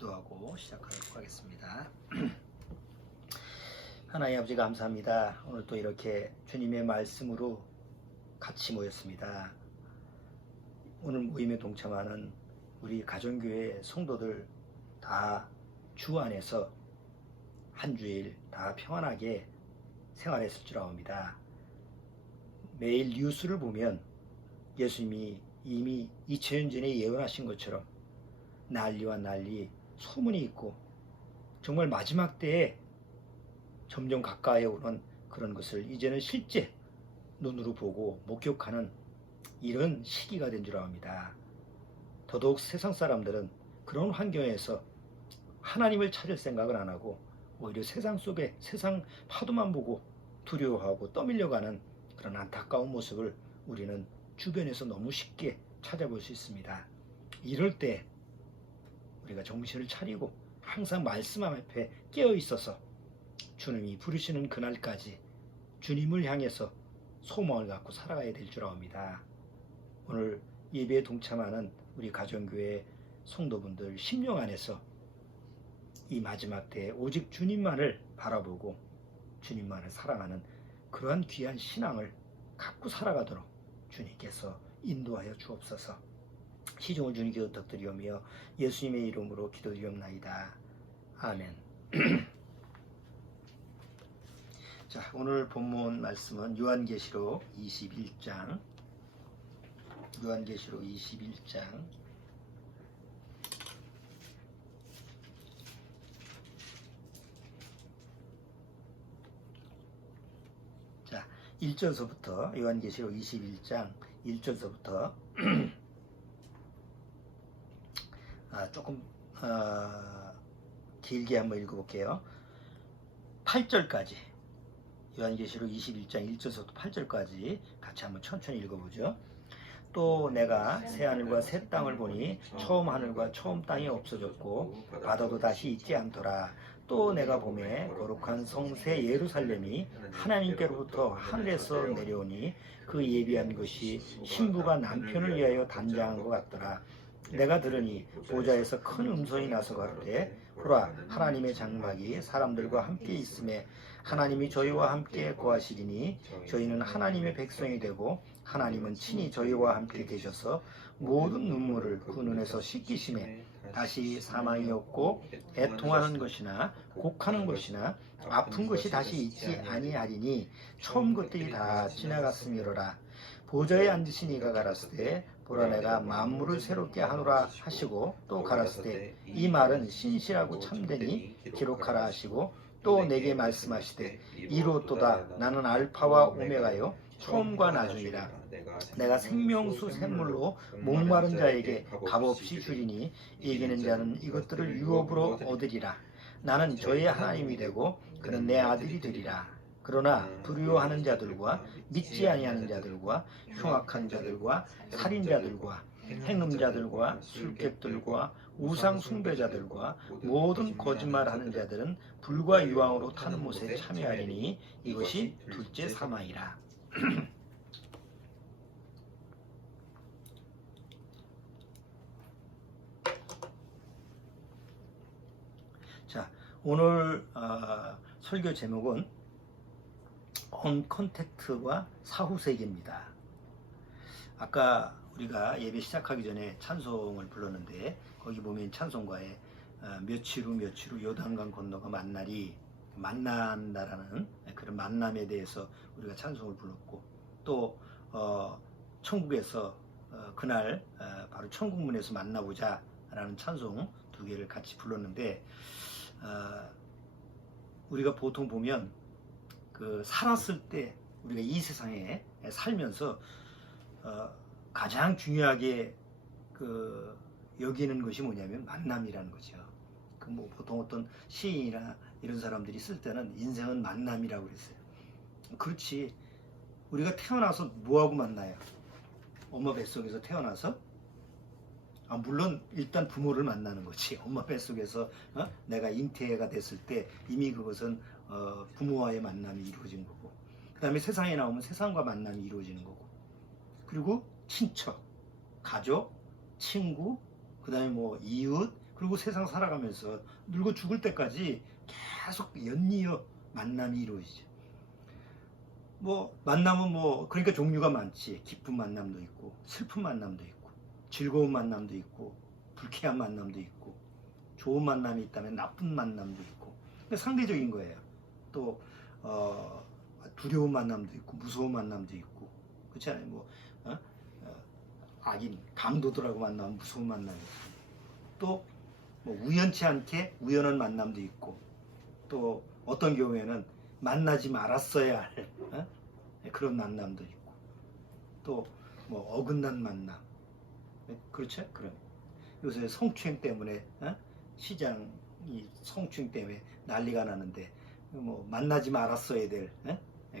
기도하고 시작하도록 하겠습니다. 하나님 아버지 감사합니다. 오늘 또 이렇게 주님의 말씀으로 같이 모였습니다. 오늘 모임에 동참하는 우리 가정교회 성도들 다 주 안에서 한 주일 다 평안하게 생활했을 줄 압니다. 매일 뉴스를 보면 예수님이 이미 2000년 전에 예언하신 것처럼 난리와 난리, 소문이 있고 정말 마지막 때에 점점 가까이 오는 그런 것을 이제는 실제 눈으로 보고 목격하는 이런 시기가 된 줄 압니다. 더더욱 세상 사람들은 그런 환경에서 하나님을 찾을 생각을 안 하고 오히려 세상 속에 세상 파도만 보고 두려워하고 떠밀려가는 그런 안타까운 모습을 우리는 주변에서 너무 쉽게 찾아볼 수 있습니다. 이럴 때 우리가 정신을 차리고 항상 말씀 앞에 깨어 있어서 주님이 부르시는 그날까지 주님을 향해서 소망을 갖고 살아가야 될 줄 압니다. 오늘 예배에 동참하는 우리 가정교회 성도분들 심령 안에서 이 마지막 때에 오직 주님만을 바라보고 주님만을 사랑하는 그러한 귀한 신앙을 갖고 살아가도록 주님께서 인도하여 주옵소서. 시종을 주님께 부탁드리오며 예수님의 이름으로 기도드리옵나이다. 아멘. 자, 오늘 본문 말씀은 요한계시록 21장. 요한계시록 21장. 자, 1절서부터 요한계시록 21장 1절서부터 조금 길게 한번 읽어볼게요. 8절까지 요한계시록 21장 1절부터 8절까지 같이 한번 천천히 읽어보죠. 또 내가 새 하늘과 새 땅을 보니 처음 하늘과 처음 땅이 없어졌고 바다도 다시 있지 않더라. 또 내가 보매 거룩한 성새 예루살렘이 하나님께로부터 하늘에서 내려오니 그 예비한 것이 신부가 남편을 위하여 단장한 것 같더라. 내가 들으니 보좌에서 큰 음성이 나서 가로되 보라, 하나님의 장막이 사람들과 함께 있음에 하나님이 저희와 함께 거하시리니 저희는 하나님의 백성이 되고 하나님은 친히 저희와 함께 계셔서 모든 눈물을 그 눈에서 씻기심에 다시 사망이 없고 애통하는 것이나 곡하는 것이나 아픈 것이 다시 있지 아니하리니 처음 것들이 다 지나갔음이로라. 보좌에 앉으신 이가 가라사대 보라, 내가 만물을 새롭게 하노라 하시고 또 가라사대 이 말은 신실하고 참되니 기록하라 하시고 또 내게 말씀하시되 이로또다. 나는 알파와 오메가요 처음과 나중이라. 내가 생명수 샘물로 목마른 자에게 값없이 주리니 이기는 자는 이것들을 유업으로 얻으리라. 나는 저의 하나님이 되고 그는 내 아들이 되리라. 그러나 불효하는 자들과 믿지 아니하는 자들과 흉악한 자들과 살인자들과 행음자들과 술객들과 우상 숭배자들과 모든 거짓말하는 자들은 불과 유황으로 타는 못에 참여하리니 이것이 둘째 사망이라. 자, 오늘 설교 제목은 언컨택트와 사후세계입니다. 아까 우리가 예배 시작하기 전에 찬송을 불렀는데 거기 보면 찬송가에 며칠 후 요단강 건너가 만나리, 만난다라는 그런 만남에 대해서 우리가 찬송을 불렀고 또 천국에서 그날 바로 천국문에서 만나보자 라는 찬송 두 개를 같이 불렀는데 우리가 보통 보면 그 살았을 때 우리가 이 세상에 살면서 가장 중요하게 그 여기는 것이 뭐냐면 만남이라는 거죠. 그 뭐 보통 어떤 시인이나 이런 사람들이 쓸 때는 인생은 만남이라고 그랬어요. 그렇지. 우리가 태어나서 뭐하고 만나요? 엄마 뱃속에서 태어나서 물론 일단 부모를 만나는 거지. 엄마 뱃속에서 내가 잉태가 됐을 때 이미 그것은 부모와의 만남이 이루어진 거고, 그 다음에 세상에 나오면 세상과 만남이 이루어지는 거고, 그리고 친척, 가족, 친구, 그 다음에 뭐 이웃, 그리고 세상 살아가면서 늙어 죽을 때까지 계속 연이어 만남이 이루어지죠. 뭐 만남은 뭐 그러니까 종류가 많지. 기쁜 만남도 있고 슬픈 만남도 있고 즐거운 만남도 있고 불쾌한 만남도 있고 좋은 만남이 있다면 나쁜 만남도 있고 그러니까 상대적인 거예요. 또 두려운 만남도 있고 무서운 만남도 있고 그렇잖아요. 뭐 악인 강도들하고 만나면 무서운 만남이 있고 또 뭐 우연치 않게 우연한 만남도 있고 또 어떤 경우에는 만나지 말았어야 할 그런 만남도 있고 또 뭐 어긋난 만남 그렇죠? 그럼 요새 성추행 때문에 시장이 성추행 때문에 난리가 나는데 뭐 만나지 말았어야 될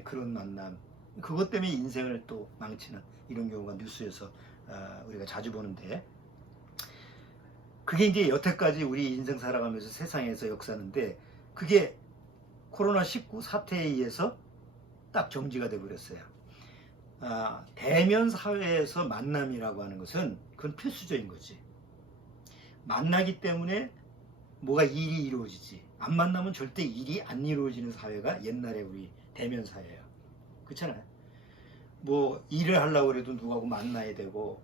그런 만남 그것 때문에 인생을 또 망치는 이런 경우가 뉴스에서 우리가 자주 보는데 그게 이제 여태까지 우리 인생 살아가면서 세상에서 역사하는데 그게 코로나19 사태에 의해서 딱 정지가 되어버렸어요. 대면 사회에서 만남이라고 하는 것은 그건 필수적인 거지. 만나기 때문에 뭐가 일이 이루어지지. 안 만나면 절대 일이 안 이루어지는 사회가 옛날에 우리 대면 사회예요. 그렇잖아요. 뭐 일을 하려고 해도 누구하고 만나야 되고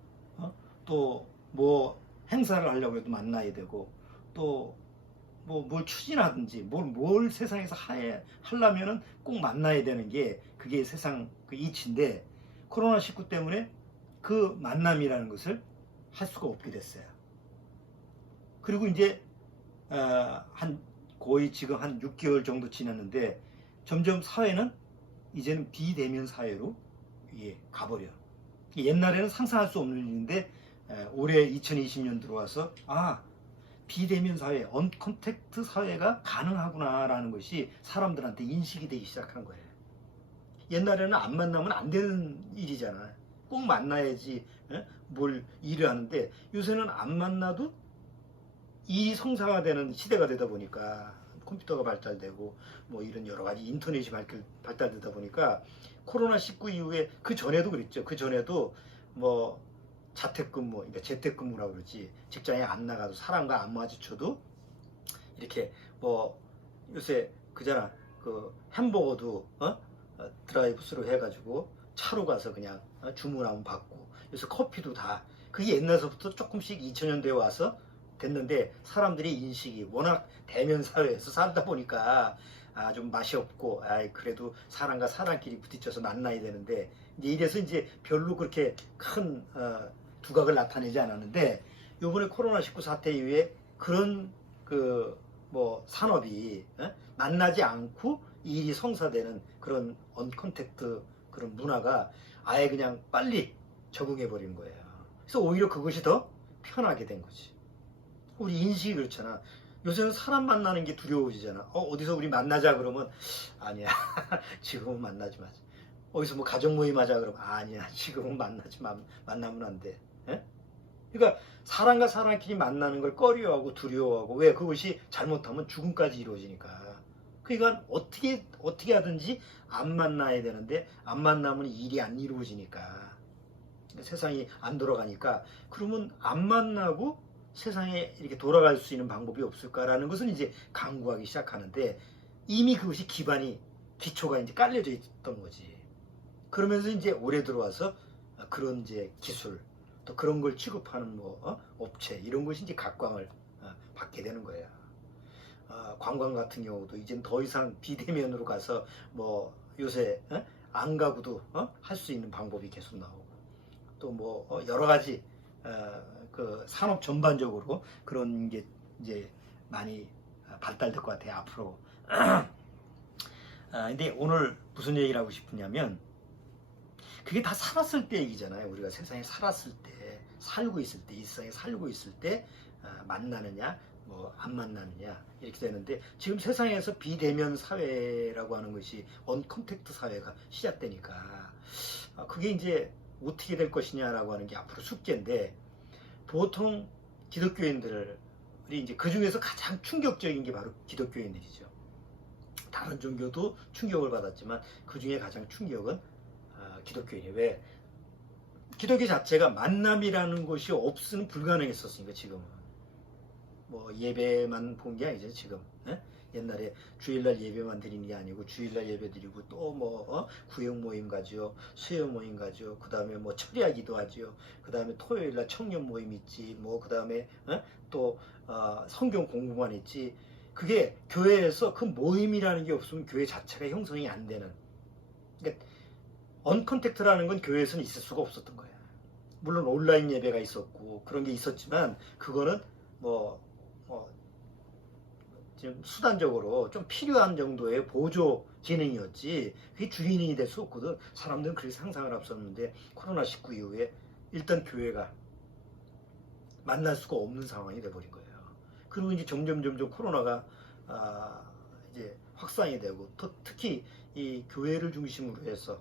또 뭐 행사를 하려고 해도 만나야 되고 또 뭐 뭘 추진하든지 뭘 세상에서 하려면은 꼭 만나야 되는 게 그게 세상 그 이치인데 코로나19 때문에 그 만남이라는 것을 할 수가 없게 됐어요. 그리고 이제 한 거의 지금 한 6개월 정도 지났는데 점점 사회는 이제는 비대면 사회로 가버려. 옛날에는 상상할 수 없는 일인데 올해 2020년 들어와서 비대면 사회, 언컨택트 사회가 가능하구나라는 것이 사람들한테 인식이 되기 시작한 거예요. 옛날에는 안 만나면 안 되는 일이잖아. 꼭 만나야지 뭘 일을 하는데 요새는 안 만나도 일이 성사화되는 시대가 되다 보니까 컴퓨터가 발달되고 뭐 이런 여러 가지 인터넷이 발달되다 보니까 코로나19 이후에 그 전에도 그랬죠. 그 전에도 뭐 자택근무, 그러니까 재택근무라고 그러지. 직장에 안 나가도 사람과 안 마주쳐도 이렇게 뭐 요새 그잖아. 그 햄버거도 드라이브스루 해가지고 차로 가서 그냥 주문하면 받고 요새 커피도 다 그게 옛날서부터 조금씩 2000년대에 와서 됐는데 사람들이 인식이 워낙 대면 사회에서 살다 보니까 좀 맛이 없고 그래도 사람과 사람끼리 부딪혀서 만나야 되는데 이제 이래서 이제 별로 그렇게 큰 두각을 나타내지 않았는데 요번에 코로나19 사태 이후에 그런 그 뭐 산업이 만나지 않고 일이 성사되는 그런 언컨택트 그런 문화가 아예 그냥 빨리 적응해 버리는 거예요. 그래서 오히려 그것이 더 편하게 된 거지. 우리 인식이 그렇잖아. 요새는 사람 만나는 게 두려워지잖아. 어디서 우리 만나자 그러면 아니야. 지금은 만나지 마. 어디서 뭐 가족 모임 하자 그러면 아니야. 지금은 만나지 마. 만나면 안 돼. 그러니까 사람과 사람끼리 만나는 걸 꺼려하고 두려워하고 왜 그것이 잘못하면 죽음까지 이루어지니까. 그러니까 어떻게 하든지 안 만나야 되는데 안 만나면 일이 안 이루어지니까. 세상이 안 돌아가니까 그러면 안 만나고 세상에 이렇게 돌아갈 수 있는 방법이 없을까라는 것은 이제 강구하기 시작하는데 이미 그것이 기초가 이제 깔려져 있던 거지. 그러면서 이제 올해 들어와서 그런 이제 기술 또 그런 걸 취급하는 뭐 업체 이런 것이 이제 각광을 받게 되는 거예요. 관광 같은 경우도 이젠 더 이상 비대면으로 가서 뭐 요새 안 가고도 할 수 있는 방법이 계속 나오고 또 뭐 여러 가지 그 산업 전반적으로 그런 게 이제 많이 발달될 것 같아요 앞으로. 근데 오늘 무슨 얘기를 하고 싶으냐면 그게 다 살았을 때 얘기잖아요. 우리가 세상에 살았을 때 살고 있을 때 이 세상에 살고 있을 때 만나느냐 뭐 안 만나느냐 이렇게 되는데 지금 세상에서 비대면 사회라고 하는 것이 언컨택트 사회가 시작되니까 그게 이제 어떻게 될 것이냐라고 하는 게 앞으로 숙제인데 보통 기독교인들이 이제 그 중에서 가장 충격적인 게 바로 기독교인들이죠. 다른 종교도 충격을 받았지만 그 중에 가장 충격은 기독교인이 왜 기독교 자체가 만남이라는 것이 없으면 불가능했었으니까 지금은 뭐 예배만 본 게 아니죠 지금. 예? 옛날에 주일날 예배만 드리는 게 아니고 주일날 예배 드리고 또 뭐 구역 모임 가지요, 수요 모임 가지요, 그 다음에 뭐 철야기도 하지요, 그 다음에 토요일날 청년 모임 있지, 뭐 그 다음에 또 성경 공부만 있지. 그게 교회에서 그 모임이라는 게 없으면 교회 자체가 형성이 안 되는. 그러니까 언컨택트라는 건 교회에서는 있을 수가 없었던 거야. 물론 온라인 예배가 있었고 그런 게 있었지만 그거는 뭐 지금 수단적으로 좀 필요한 정도의 보조 기능이었지 그게 주인이 될 수 없거든. 사람들은 그렇게 상상을 앞섰는데 코로나19 이후에 일단 교회가 만날 수가 없는 상황이 돼버린 거예요. 그리고 이제 점점 코로나가 이제 확산이 되고 특히 이 교회를 중심으로 해서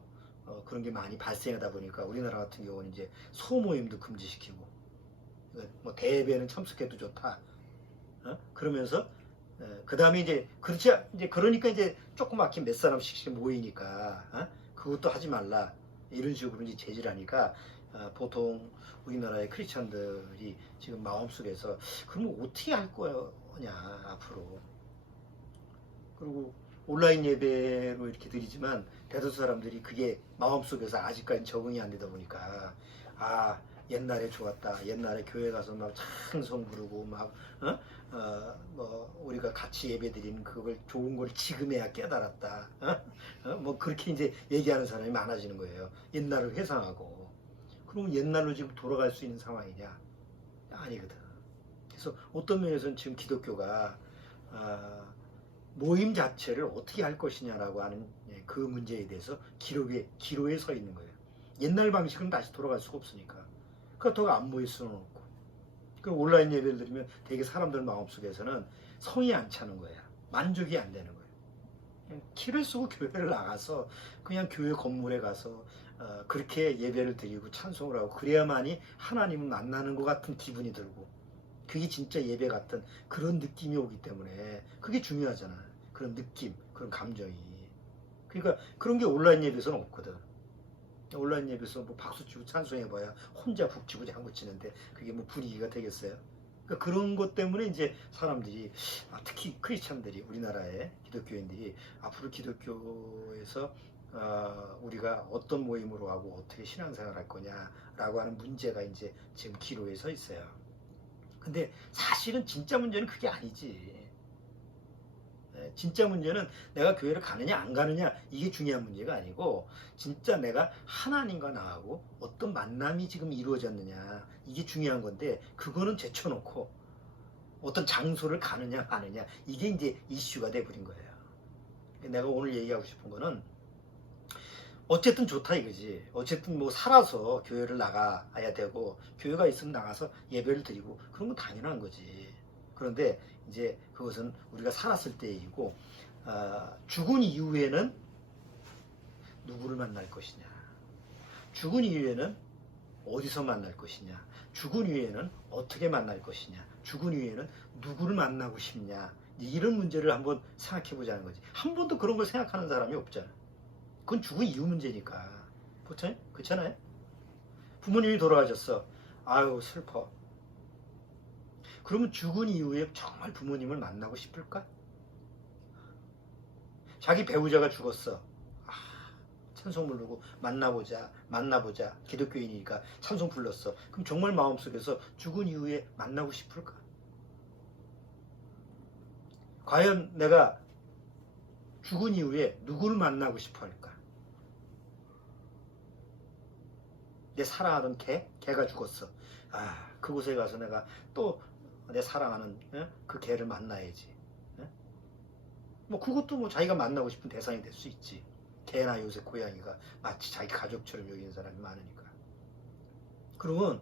그런 게 많이 발생하다 보니까 우리나라 같은 경우는 이제 소모임도 금지시키고 뭐 대회는 참석해도 좋다. 그러면서 그 다음에 이제 그렇지 이제 그러니까 이제 조그맣게 몇 사람씩 모이니까 그것도 하지 말라 이런 식으로 이제 제지를 하니까 보통 우리나라의 크리스천들이 지금 마음속에서 그러면 어떻게 할 거냐 앞으로. 그리고 온라인 예배로 이렇게 드리지만 대다수 사람들이 그게 마음속에서 아직까지 적응이 안 되다 보니까 옛날에 좋았다. 옛날에 교회 가서 막 찬송 부르고 막 뭐 우리가 같이 예배드리는 그걸 좋은 걸 지금에야 깨달았다. 뭐 그렇게 이제 얘기하는 사람이 많아지는 거예요. 옛날을 회상하고. 그럼 옛날로 지금 돌아갈 수 있는 상황이냐? 아니거든. 그래서 어떤 면에서는 지금 기독교가 모임 자체를 어떻게 할 것이냐라고 하는 그 문제에 대해서 기로에 서 있는 거예요. 옛날 방식은 다시 돌아갈 수가 없으니까. 그렇다고 안 모일 수는 없고. 그리고 온라인 예배를 드리면 되게 사람들 마음속에서는 성이 안 차는 거야. 만족이 안 되는 거예요. 키를 쓰고 교회를 나가서 그냥 교회 건물에 가서 그렇게 예배를 드리고 찬송을 하고 그래야만이 하나님을 만나는 것 같은 기분이 들고 그게 진짜 예배 같은 그런 느낌이 오기 때문에 그게 중요하잖아. 그런 느낌, 그런 감정이. 그러니까 그런 게 온라인 예배에서는 없거든. 온라인 예배에서 뭐 박수 치고 찬송해봐야 혼자 북치고 장구 치는데 그게 뭐 분위기가 되겠어요? 그러니까 그런 것 때문에 이제 사람들이 특히 크리스찬들이 우리나라의 기독교인들이 앞으로 기독교에서 우리가 어떤 모임으로 하고 어떻게 신앙생활 할 거냐라고 하는 문제가 이제 지금 기로에 서 있어요. 근데 사실은 진짜 문제는 그게 아니지. 진짜 문제는 내가 교회를 가느냐 안 가느냐 이게 중요한 문제가 아니고 진짜 내가 하나님과 나하고 어떤 만남이 지금 이루어졌느냐 이게 중요한 건데 그거는 제쳐놓고 어떤 장소를 가느냐 가느냐 이게 이제 이슈가 돼버린 거예요. 내가 오늘 얘기하고 싶은 거는 어쨌든 좋다 이거지. 어쨌든 뭐 살아서 교회를 나가야 되고 교회가 있으면 나가서 예배를 드리고 그런 건 당연한 거지. 그런데 이제 그것은 우리가 살았을 때 얘기고 죽은 이후에는 누구를 만날 것이냐, 죽은 이후에는 어디서 만날 것이냐, 죽은 이후에는 어떻게 만날 것이냐, 죽은 이후에는 누구를 만나고 싶냐 이런 문제를 한번 생각해 보자는 거지. 한 번도 그런 걸 생각하는 사람이 없잖아. 그건 죽은 이후 문제니까. 그렇잖아요? 부모님이 돌아가셨어. 아유 슬퍼. 그러면 죽은 이후에 정말 부모님을 만나고 싶을까? 자기 배우자가 죽었어. 찬송 부르고 만나보자. 기독교인이니까 찬송 불렀어. 그럼 정말 마음속에서 죽은 이후에 만나고 싶을까? 과연 내가 죽은 이후에 누구를 만나고 싶어 할까? 내 사랑하던 개가 죽었어. 그곳에 가서 내가 또 내 사랑하는 그 개를 만나야지. 뭐 그것도 뭐 자기가 만나고 싶은 대상이 될 수 있지. 개나 요새 고양이가 마치 자기 가족처럼 여기는 사람이 많으니까. 그러면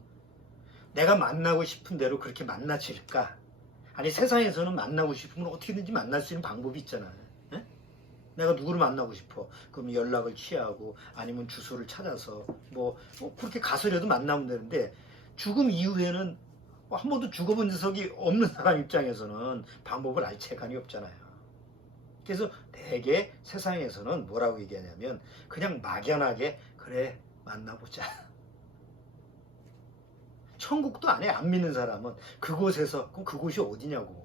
내가 만나고 싶은 대로 그렇게 만나질까? 아니 세상에서는 만나고 싶으면 어떻게든지 만날 수 있는 방법이 있잖아. 내가 누구를 만나고 싶어. 그럼 연락을 취하고 아니면 주소를 찾아서 뭐 그렇게 가서라도 만나면 되는데 죽음 이후에는 한 번도 죽어본 적이 없는 사람 입장에서는 방법을 알 체간이 없잖아요. 그래서 대개 세상에서는 뭐라고 얘기하냐면 그냥 막연하게 그래 만나보자. 천국도 안 해. 안 믿는 사람은 그곳에서. 그럼 그곳이 어디냐고.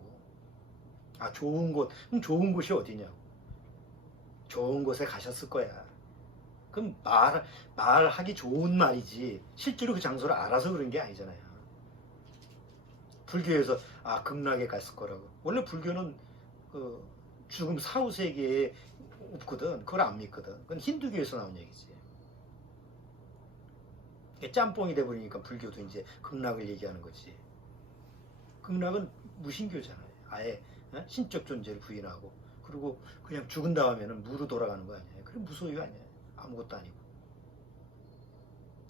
아, 좋은 곳. 그럼 좋은 곳이 어디냐고. 좋은 곳에 가셨을 거야. 그럼 말하기 좋은 말이지 실제로 그 장소를 알아서 그런 게 아니잖아요. 불교에서 극락에 갔을 거라고. 원래 불교는 그 죽음 사후 세계에 없거든. 그걸 안 믿거든. 그건 힌두교에서 나온 얘기지. 짬뽕이 돼버리니까 불교도 이제 극락을 얘기하는 거지. 극락은 무신교잖아요. 아예 신적 존재를 부인하고, 그리고 그냥 죽은 다음에는 무로 돌아가는 거 아니에요. 그래 무소유 아니에요. 아무것도 아니고.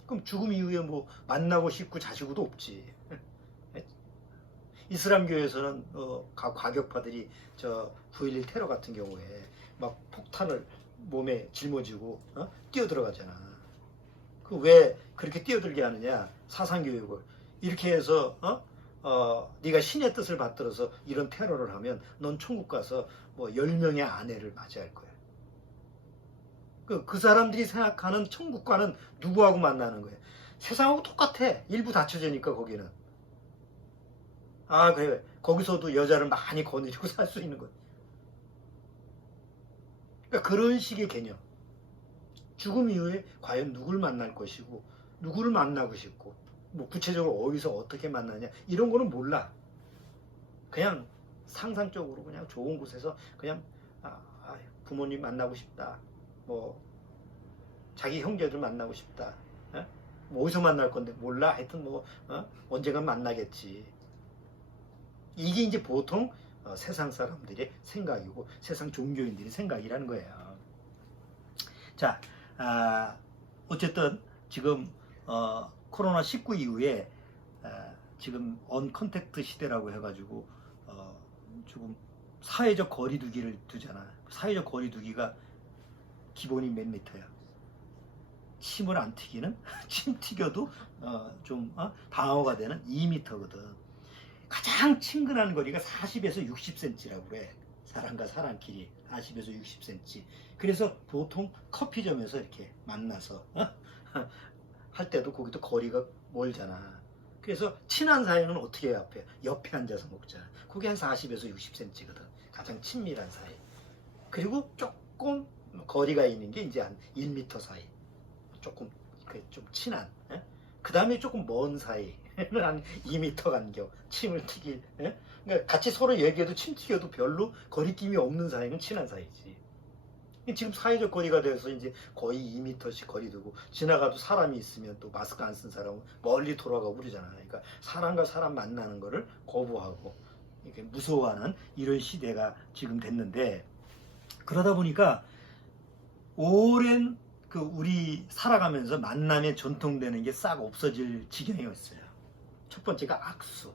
그럼 죽음 이후에 뭐 만나고 싶고 자시고도 없지. 이슬람교에서는 과격파들이 저 9.11 테러 같은 경우에 막 폭탄을 몸에 짊어지고 뛰어 들어가잖아. 그 왜 그렇게 뛰어들게 하느냐? 사상교육을 이렇게 해서 네가 신의 뜻을 받들어서 이런 테러를 하면 넌 천국 가서 뭐 10명의 아내를 맞이할 거야. 그 사람들이 생각하는 천국과는 누구하고 만나는 거야? 세상하고 똑같아. 일부 닫혀지니까 거기는. 그래. 거기서도 여자를 많이 거느리고 살 수 있는 거야. 그러니까 그런 식의 개념. 죽음 이후에 과연 누굴 만날 것이고, 누구를 만나고 싶고, 뭐 구체적으로 어디서 어떻게 만나냐 이런 거는 몰라. 그냥 상상적으로 그냥 좋은 곳에서 그냥 부모님 만나고 싶다. 뭐 자기 형제들 만나고 싶다. 뭐 어디서 만날 건데 몰라. 하여튼 뭐 언젠간 만나겠지. 이게 이제 보통 세상 사람들의 생각이고 세상 종교인들의 생각이라는 거예요. 자, 어쨌든 지금 코로나19 이후에 지금 언컨택트 시대라고 해가지고 조금 사회적 거리두기를 두잖아. 사회적 거리두기가 기본이 몇 미터야? 침을 안 튀기는? 침 튀겨도 좀 방어가 되는 2미터거든. 가장 친근한 거리가 40에서 60cm라고 그래. 사람과 사람끼리 40에서 60cm. 그래서 보통 커피점에서 이렇게 만나서 할 때도 거기도 거리가 멀잖아. 그래서 친한 사이는 어떻게 해야 옆에 앉아서 먹자. 그게 한 40에서 60cm거든. 가장 친밀한 사이. 그리고 조금 거리가 있는 게 이제 한 1m 사이. 조금 좀 친한. 그 다음에 조금 먼 사이. 한 2m 간격. 침을 튀길. 그러니까 같이 서로 얘기해도 침 튀겨도 별로 거리낌이 없는 사이는 친한 사이지. 지금 사회적 거리가 돼서 이제 거의 2m씩 거리 두고 지나가도 사람이 있으면 또 마스크 안 쓴 사람은 멀리 돌아가고 그러잖아. 그러니까 사람과 사람 만나는 거를 거부하고 이렇게 무서워하는 이런 시대가 지금 됐는데, 그러다 보니까 오랜 우리 살아가면서 만남에 전통되는 게 싹 없어질 지경이 왔어요. 첫 번째가 악수.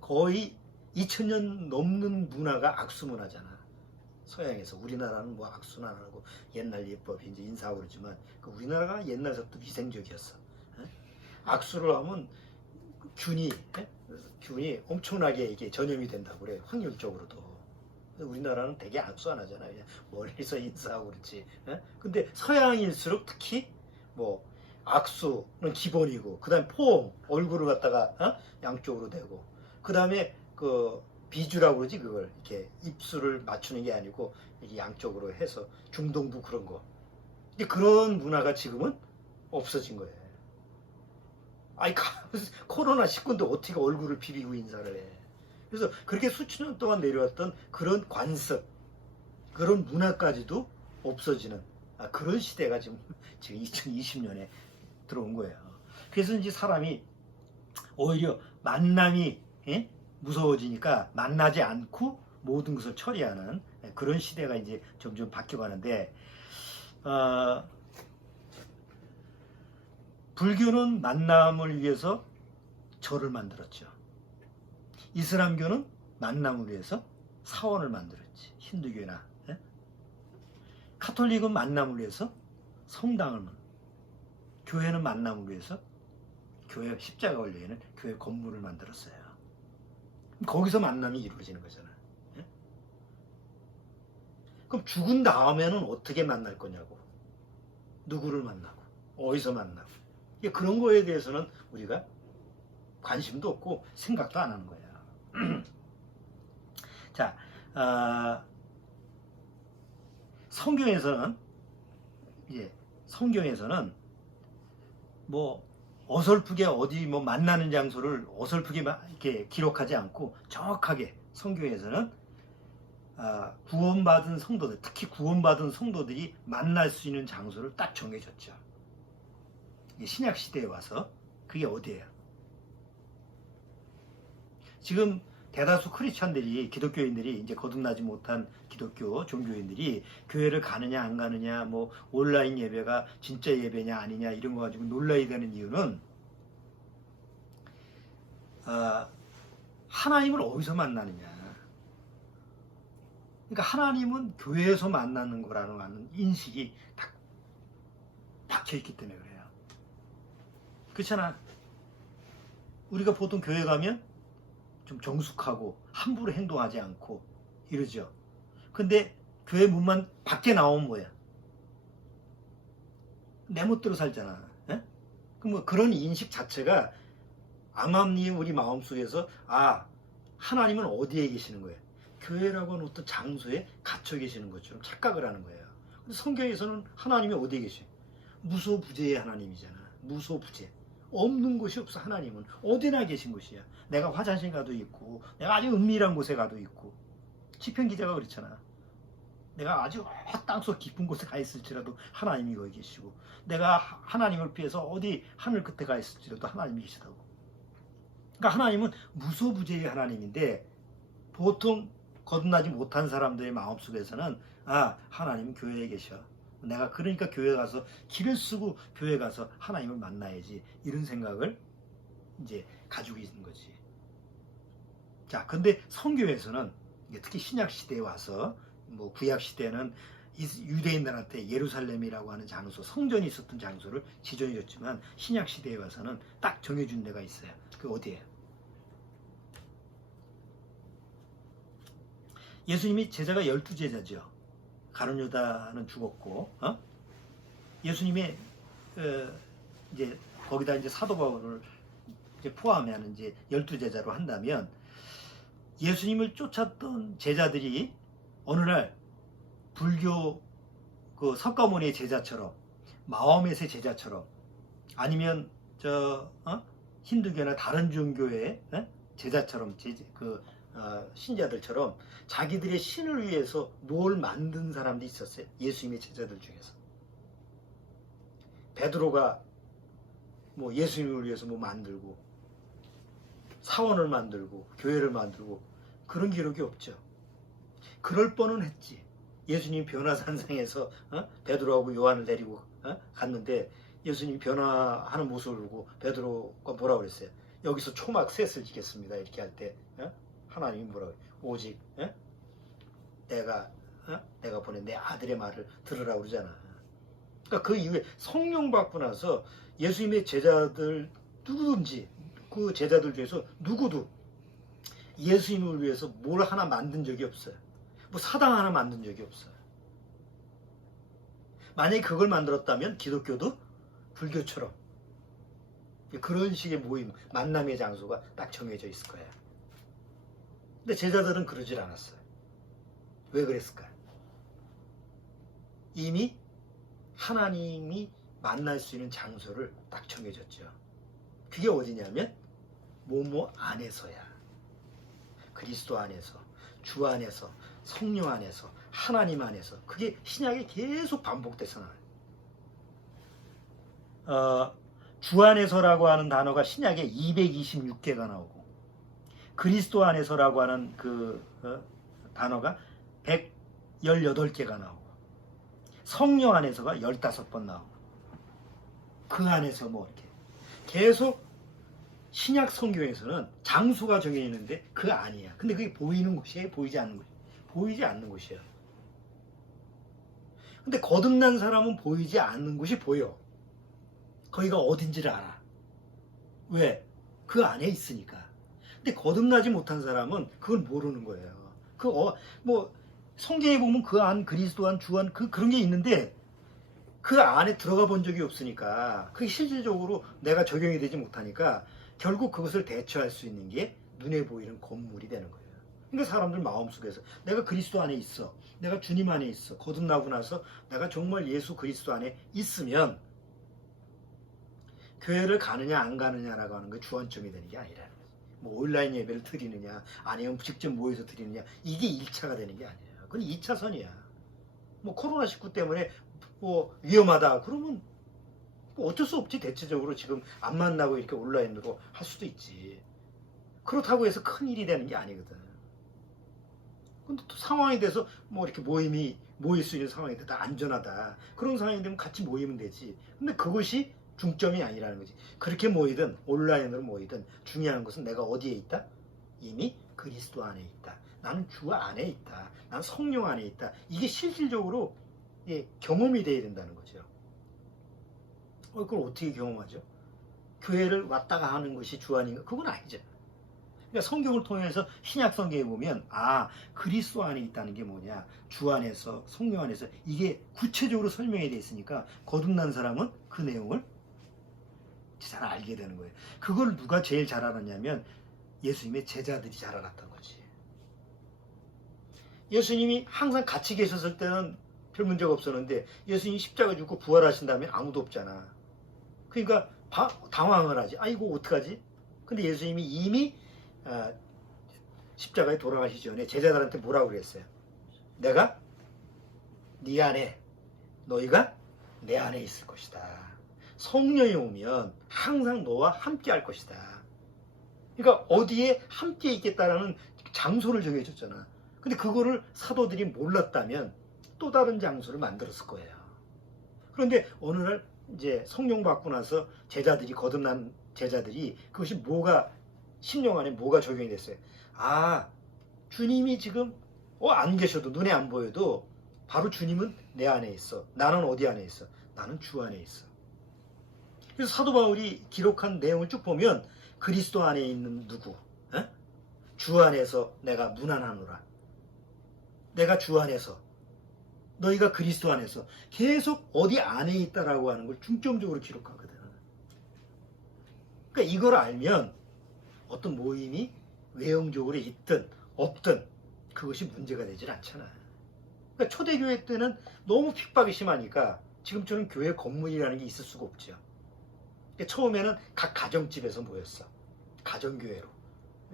거의 2000년 넘는 문화가 악수 문화잖아. 서양에서. 우리나라는 뭐 악수는 안 하고 옛날 예법이 이제 인사하고 그러지만 우리나라가 옛날부터 위생적이었어. 악수를 하면 균이 엄청나게 이게 전염이 된다고 그래. 확률적으로도. 우리나라는 되게 악수 안 하잖아. 그냥 멀리서 인사하고 그렇지. 근데 서양일수록 특히 뭐 악수는 기본이고, 그 다음에 포옹, 얼굴을 갖다가 양쪽으로 대고, 그 다음에 비주라고 그러지. 그걸 이렇게 입술을 맞추는 게 아니고 이렇게 양쪽으로 해서 중동부 그런 거. 근데 그런 문화가 지금은 없어진 거예요. 코로나19인데 어떻게 얼굴을 비비고 인사를 해. 그래서 그렇게 수천 년 동안 내려왔던 그런 관습, 그런 문화까지도 없어지는 그런 시대가 지금 2020년에 들어온 거예요. 그래서 이제 사람이 오히려 만남이 무서워지니까 만나지 않고 모든 것을 처리하는 그런 시대가 이제 점점 바뀌어가는데, 불교는 만남을 위해서 절을 만들었죠. 이슬람교는 만남을 위해서 사원을 만들었지. 힌두교나. 카톨릭은 만남을 위해서 성당을 교회는 만남을 위해서 교회 십자가 걸려있는 교회 건물을 만들었어요. 거기서 만남이 이루어지는 거잖아. 그럼 죽은 다음에는 어떻게 만날 거냐고. 누구를 만나고 어디서 만나고. 그런 거에 대해서는 우리가 관심도 없고 생각도 안 하는 거예요. 자, 성경에서는 뭐 어설프게 어디 뭐 만나는 장소를 어설프게 이렇게 기록하지 않고 정확하게 성경에서는 구원받은 성도들, 특히 구원받은 성도들이 만날 수 있는 장소를 딱 정해줬죠. 신약 시대에 와서 그게 어디예요? 지금 대다수 크리스천들이, 기독교인들이, 이제 거듭나지 못한 기독교 종교인들이 교회를 가느냐 안 가느냐, 뭐 온라인 예배가 진짜 예배냐 아니냐 이런 거 가지고 논란이 되는 이유는 하나님을 어디서 만나느냐. 그러니까 하나님은 교회에서 만나는 거라는 인식이 딱 박혀있기 때문에 그래요. 그렇잖아. 우리가 보통 교회 가면 좀 정숙하고 함부로 행동하지 않고 이러죠. 근데 교회 문만 밖에 나오면 뭐야? 내 멋대로 살잖아. 에? 그럼 뭐 그런 인식 자체가 암암리 우리 마음속에서 하나님은 어디에 계시는 거예요? 교회라고 하는 어떤 장소에 갇혀 계시는 것처럼 착각을 하는 거예요. 근데 성경에서는 하나님이 어디에 계셔요? 무소부재의 하나님이잖아. 무소부재. 없는 곳이 없어. 하나님은 어디나 계신 곳이야. 내가 화장실 가도 있고, 내가 아주 은밀한 곳에 가도 있고. 시편 기자가 그렇잖아. 내가 아주 땅속 깊은 곳에 가 있을지라도 하나님이 거기 계시고, 내가 하나님을 피해서 어디 하늘 끝에 가 있을지라도 하나님이 계시다고. 그러니까 하나님은 무소부재의 하나님인데, 보통 거듭나지 못한 사람들의 마음속에서는 하나님은 교회에 계셔. 내가 그러니까 교회 가서 길을 쓰고 교회 가서 하나님을 만나야지, 이런 생각을 이제 가지고 있는 거지. 자, 근데 성경에서는 특히 신약 시대에 와서, 뭐 구약 시대는 유대인들한테 예루살렘이라고 하는 장소, 성전이 있었던 장소를 지정해 줬지만 신약 시대에 와서는 딱 정해준 데가 있어요. 그 어디예요? 예수님이 제자가 12제자죠. 가룟 유다는 죽었고, 예수님의 이제 거기다 이제 사도 바울을 이제 포함하는 이제 12제자로 한다면, 예수님을 쫓았던 제자들이 어느 날 불교 그 석가모니의 제자처럼, 마호멧의 제자처럼, 아니면 힌두교나 다른 종교의 제자처럼, 신자들처럼 자기들의 신을 위해서 뭘 만든 사람도 있었어요. 예수님의 제자들 중에서. 베드로가 뭐 예수님을 위해서 뭐 만들고, 사원을 만들고, 교회를 만들고, 그런 기록이 없죠. 그럴 뻔은 했지. 예수님 변화산상에서 베드로하고 요한을 데리고 갔는데, 예수님 변화하는 모습을 보고 베드로가 뭐라고 그랬어요? 여기서 초막 셋을 지겠습니다. 이렇게 할 때 하나님이 뭐라고 해요? 오직 내가 보낸 내 아들의 말을 들으라고 그러잖아. 그러니까 그 이후에 성령 받고 나서 예수님의 제자들 누구든지, 그 제자들 중에서 누구도 예수님을 위해서 뭘 하나 만든 적이 없어요. 뭐 사당 하나 만든 적이 없어요. 만약에 그걸 만들었다면 기독교도 불교처럼 그런 식의 모임, 만남의 장소가 딱 정해져 있을 거예요. 근데 제자들은 그러질 않았어요. 왜 그랬을까? 이미 하나님이 만날 수 있는 장소를 딱 정해졌죠. 그게 어디냐면 뭐뭐 안에서야. 그리스도 안에서, 주 안에서, 성령 안에서, 하나님 안에서. 그게 신약에 계속 반복돼서 나와요. 주 안에서라고 하는 단어가 신약에 226개가 나오고, 그리스도 안에서라고 하는 그 단어가 118개가 나오고, 성령 안에서가 15번 나오고, 그 안에서 뭐 이렇게 계속 신약 성경에서는 장소가 정해 있는데 그 아니야. 근데 그게 보이는 곳이에요? 보이지 않는 곳이에요? 보이지 않는 곳이야. 근데 거듭난 사람은 보이지 않는 곳이 보여. 거기가 어딘지를 알아. 왜? 그 안에 있으니까. 근데 거듭나지 못한 사람은 그걸 모르는 거예요. 뭐 성경에 보면 그 안, 그리스도 안, 주 안, 그런 게 있는데 그 안에 들어가 본 적이 없으니까, 그게 실질적으로 내가 적용이 되지 못하니까 결국 그것을 대처할 수 있는 게 눈에 보이는 건물이 되는 거예요. 그러니까 사람들 마음속에서 내가 그리스도 안에 있어, 내가 주님 안에 있어, 거듭나고 나서 내가 정말 예수 그리스도 안에 있으면 교회를 가느냐 안 가느냐라고 하는 게 주안점이 되는 게 아니라는 거예요. 뭐 온라인 예배를 드리느냐 아니면 직접 모여서 드리느냐 이게 1차가 되는 게 아니에요. 그건 2차선이야. 뭐 코로나19 때문에 뭐 위험하다 그러면 뭐 어쩔 수 없지. 대체적으로 지금 안 만나고 이렇게 온라인으로 할 수도 있지. 그렇다고 해서 큰 일이 되는 게 아니거든. 근데 또 상황이 돼서 뭐 이렇게 모일 수 있는 상황이 됐다, 안전하다 그런 상황이 되면 같이 모이면 되지. 근데 그것이 중점이 아니라는 거지. 그렇게 모이든 온라인으로 모이든 중요한 것은 내가 어디에 있다? 이미 그리스도 안에 있다. 나는 주 안에 있다. 나는 성령 안에 있다. 이게 실질적으로 경험이 돼야 된다는 거죠. 그걸 어떻게 경험하죠? 교회를 왔다가 하는 것이 주 안인가? 그건 아니죠. 그러니까 성경을 통해서 신약 성경에 보면 그리스도 안에 있다는 게 뭐냐, 주 안에서 성령 안에서 이게 구체적으로 설명이 돼 있으니까 거듭난 사람은 그 내용을 잘 알게 되는 거예요. 그걸 누가 제일 잘 알았냐면 예수님의 제자들이 잘 알았던 거지. 예수님이 항상 같이 계셨을 때는 별 문제가 없었는데 예수님이 십자가 죽고 부활하신 다음에 아무도 없잖아. 그러니까 당황을 하지. 이거 어떡하지? 근데 예수님이 이미 십자가에 돌아가시기 전에 제자들한테 뭐라고 그랬어요? 내가 네 안에, 너희가 내 안에 있을 것이다. 성령이 오면 항상 너와 함께 할 것이다. 그러니까 어디에 함께 있겠다라는 장소를 정해줬잖아. 근데 그거를 사도들이 몰랐다면 또 다른 장소를 만들었을 거예요. 그런데 어느 날 이제 성령 받고 나서 제자들이, 거듭난 제자들이, 그것이 뭐가 심령 안에 뭐가 적용이 됐어요. 주님이 지금 안 계셔도, 눈에 안 보여도 바로 주님은 내 안에 있어. 나는 어디 안에 있어? 나는 주 안에 있어. 그래서 사도 바울이 기록한 내용을 쭉 보면 그리스도 안에 있는 누구? 주 안에서 내가 무난하노라. 내가 주 안에서, 너희가 그리스도 안에서, 계속 어디 안에 있다라고 하는 걸 중점적으로 기록하거든. 그러니까 이걸 알면 어떤 모임이 외형적으로 있든 없든 그것이 문제가 되질 않잖아. 그러니까 초대교회 때는 너무 핍박이 심하니까 지금처럼 교회 건물이라는 게 있을 수가 없죠. 그러니까 처음에는 각 가정집에서 모였어. 가정교회로.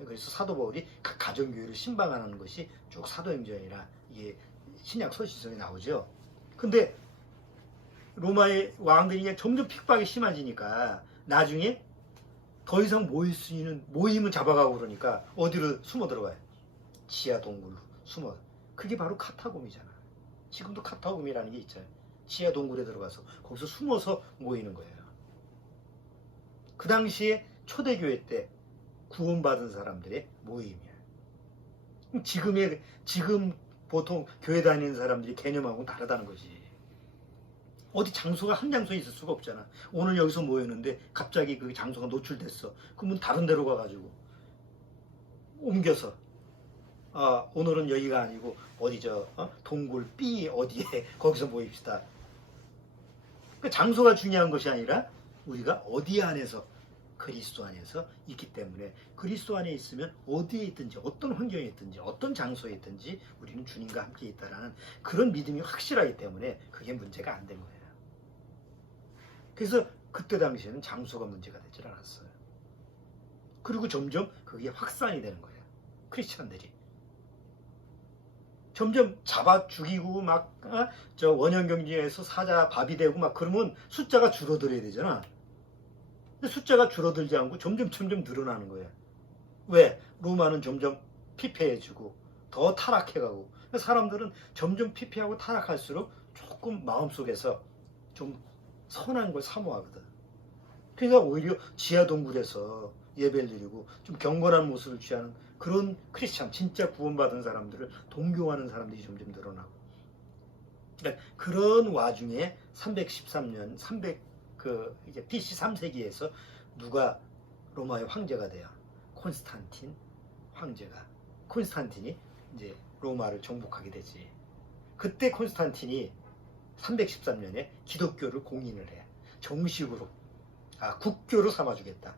그래서 사도 바울이 각 가정교회를 신방하는 것이 쭉 사도행전이나 이게 신약 서신서에 나오죠. 근데 로마의 왕들이 그냥 점점 핍박이 심해지니까 나중에 더 이상 모일 수 있는 모임을 잡아가고 그러니까 어디로 숨어 들어가요? 지하 동굴로 숨어. 그게 바로 카타콤이잖아. 지금도 카타콤이라는 게 있잖아요. 지하 동굴에 들어가서 거기서 숨어서 모이는 거예요. 그 당시에 초대교회 때 구원받은 사람들의 모임이에요. 지금 보통 교회 다니는 사람들이 개념하고는 다르다는 거지. 어디 장소가 한 장소에 있을 수가 없잖아. 오늘 여기서 모였는데 갑자기 그 장소가 노출됐어. 그러면 다른 데로 가가지고 옮겨서 오늘은 여기가 아니고 어디 동굴 B 어디에 거기서 모입시다. 그 장소가 중요한 것이 아니라 우리가 어디 안에서, 그리스도 안에서 있기 때문에 그리스도 안에 있으면 어디에 있든지 어떤 환경에 있든지 어떤 장소에 있든지 우리는 주님과 함께 있다라는 그런 믿음이 확실하기 때문에 그게 문제가 안 된 거예요. 그래서 그때 당시에는 장소가 문제가 되질 않았어요. 그리고 점점 그게 확산이 되는 거예요. 크리스찬들이 점점 잡아 죽이고 막 원형 경제에서 사자 밥이 되고 막 그러면 숫자가 줄어들어야 되잖아. 근데 숫자가 줄어들지 않고 점점 늘어나는 거예요. 왜? 로마는 점점 피폐해지고 더 타락해가고, 사람들은 점점 피폐하고 타락할수록 조금 마음속에서 좀 선한 걸 사모하거든. 그러니까 오히려 지하 동굴에서 예배를 드리고 좀 경건한 모습을 취하는 그런 크리스찬, 진짜 구원받은 사람들을 동경하는 사람들이 점점 늘어나고, 그러니까 그런 와중에 313년 이제 BC 3세기에서 누가 로마의 황제가 돼요? 콘스탄틴 황제가. 콘스탄틴이 이제 로마를 정복하게 되지. 그때 콘스탄틴이 313년에 기독교를 공인을 해. 정식으로 국교로 삼아주겠다.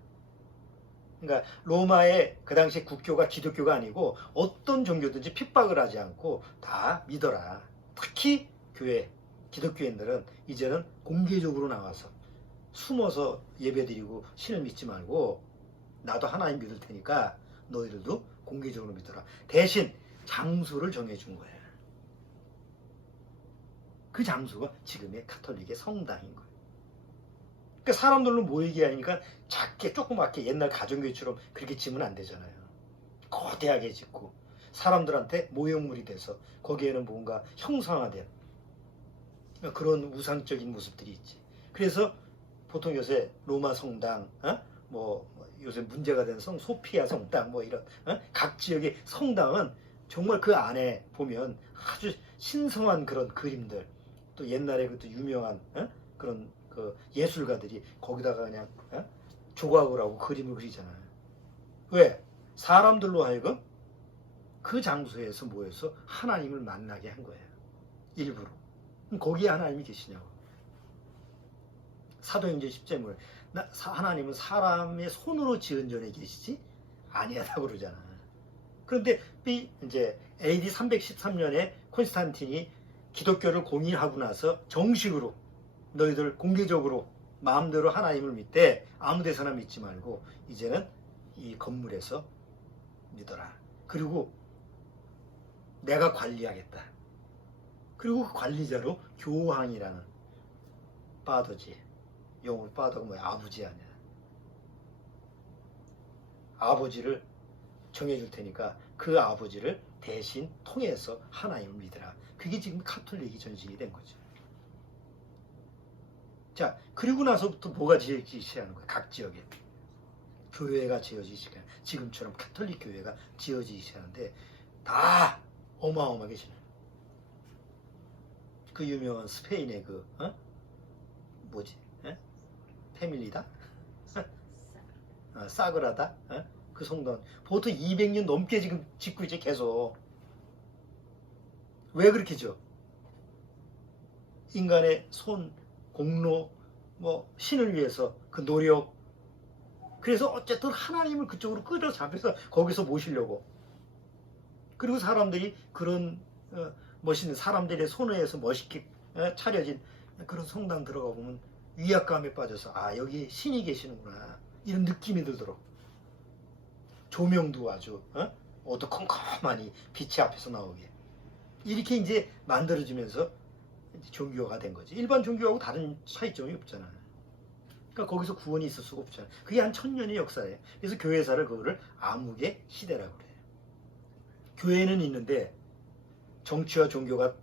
그러니까 로마의 그 당시 국교가 기독교가 아니고 어떤 종교든지 핍박을 하지 않고 다 믿어라. 특히 교회, 기독교인들은 이제는 공개적으로 나와서 숨어서 예배드리고 신을 믿지 말고 나도 하나님 믿을 테니까 너희들도 공개적으로 믿어라. 대신 장소를 정해준 거예요. 그 장소가 지금의 카톨릭의 성당인 거예요. 그러니까 사람들로 모이게 하니까 작게 조그맣게 옛날 가정교회처럼 그렇게 지으면 안 되잖아요. 거대하게 짓고 사람들한테 모형물이 돼서 거기에는 뭔가 형상화된 그런 우상적인 모습들이 있지. 그래서 보통 요새 로마 성당, 뭐 요새 문제가 된 소피아 성당, 뭐 이런 각 지역의 성당은 정말 그 안에 보면 아주 신성한 그런 그림들, 또 옛날에 그것도 유명한 그런 그 예술가들이 거기다가 그냥 조각을 하고 그림을 그리잖아요. 왜? 사람들로 하여금 그 장소에서 모여서 하나님을 만나게 한 거예요. 일부러. 그럼 거기에 하나님이 계시냐고. 사도행전 10절 뭐 하나님은 사람의 손으로 지은 전에 계시지 아니하다고 그러잖아. 그런데 이제 AD 313년에 콘스탄틴이 기독교를 공인하고 나서 정식으로 너희들 공개적으로 마음대로 하나님을 믿되 아무 데서나 믿지 말고 이제는 이 건물에서 믿어라. 그리고 내가 관리하겠다. 그리고 그 관리자로 교황이라는 파더지. 영어로 파더가 뭐야? 아버지 아니야. 아버지를 정해줄 테니까 그 아버지를 대신 통해서 하나님을 믿으라. 그게 지금 카톨릭이 전신이 된 거죠. 자, 그리고 나서부터 뭐가 지어지기 시작하는 거예요? 각 지역에. 교회가 지어지기 시작해요. 지금처럼 카톨릭 교회가 지어지기 시작하는데 다 어마어마하게 지어요. 그 유명한 스페인의 그 뭐지? 페밀리다? 사그라다? 그 성당 보통 200년 넘게 지금 짓고 있지 계속. 왜 그렇게 지어? 인간의 손, 공로, 뭐 신을 위해서 그 노력. 그래서 어쨌든 하나님을 그쪽으로 끌어잡아서 거기서 모시려고. 그리고 사람들이 그런 멋있는 사람들의 손에서 멋있게 차려진 그런 성당 들어가 보면 위압감에 빠져서 아 여기 신이 계시는구나 이런 느낌이 들도록 조명도 아주 어두컴컴하니 빛이 앞에서 나오게 이렇게 이제 만들어지면서 종교가 된 거지. 일반 종교하고 다른 차이점이 없잖아요. 그러니까 거기서 구원이 있을 수가 없잖아요. 그게 한 1000년의 역사예요. 그래서 교회사를 그거를 암흑의 시대라고 그래요. 교회는 있는데 정치와 종교가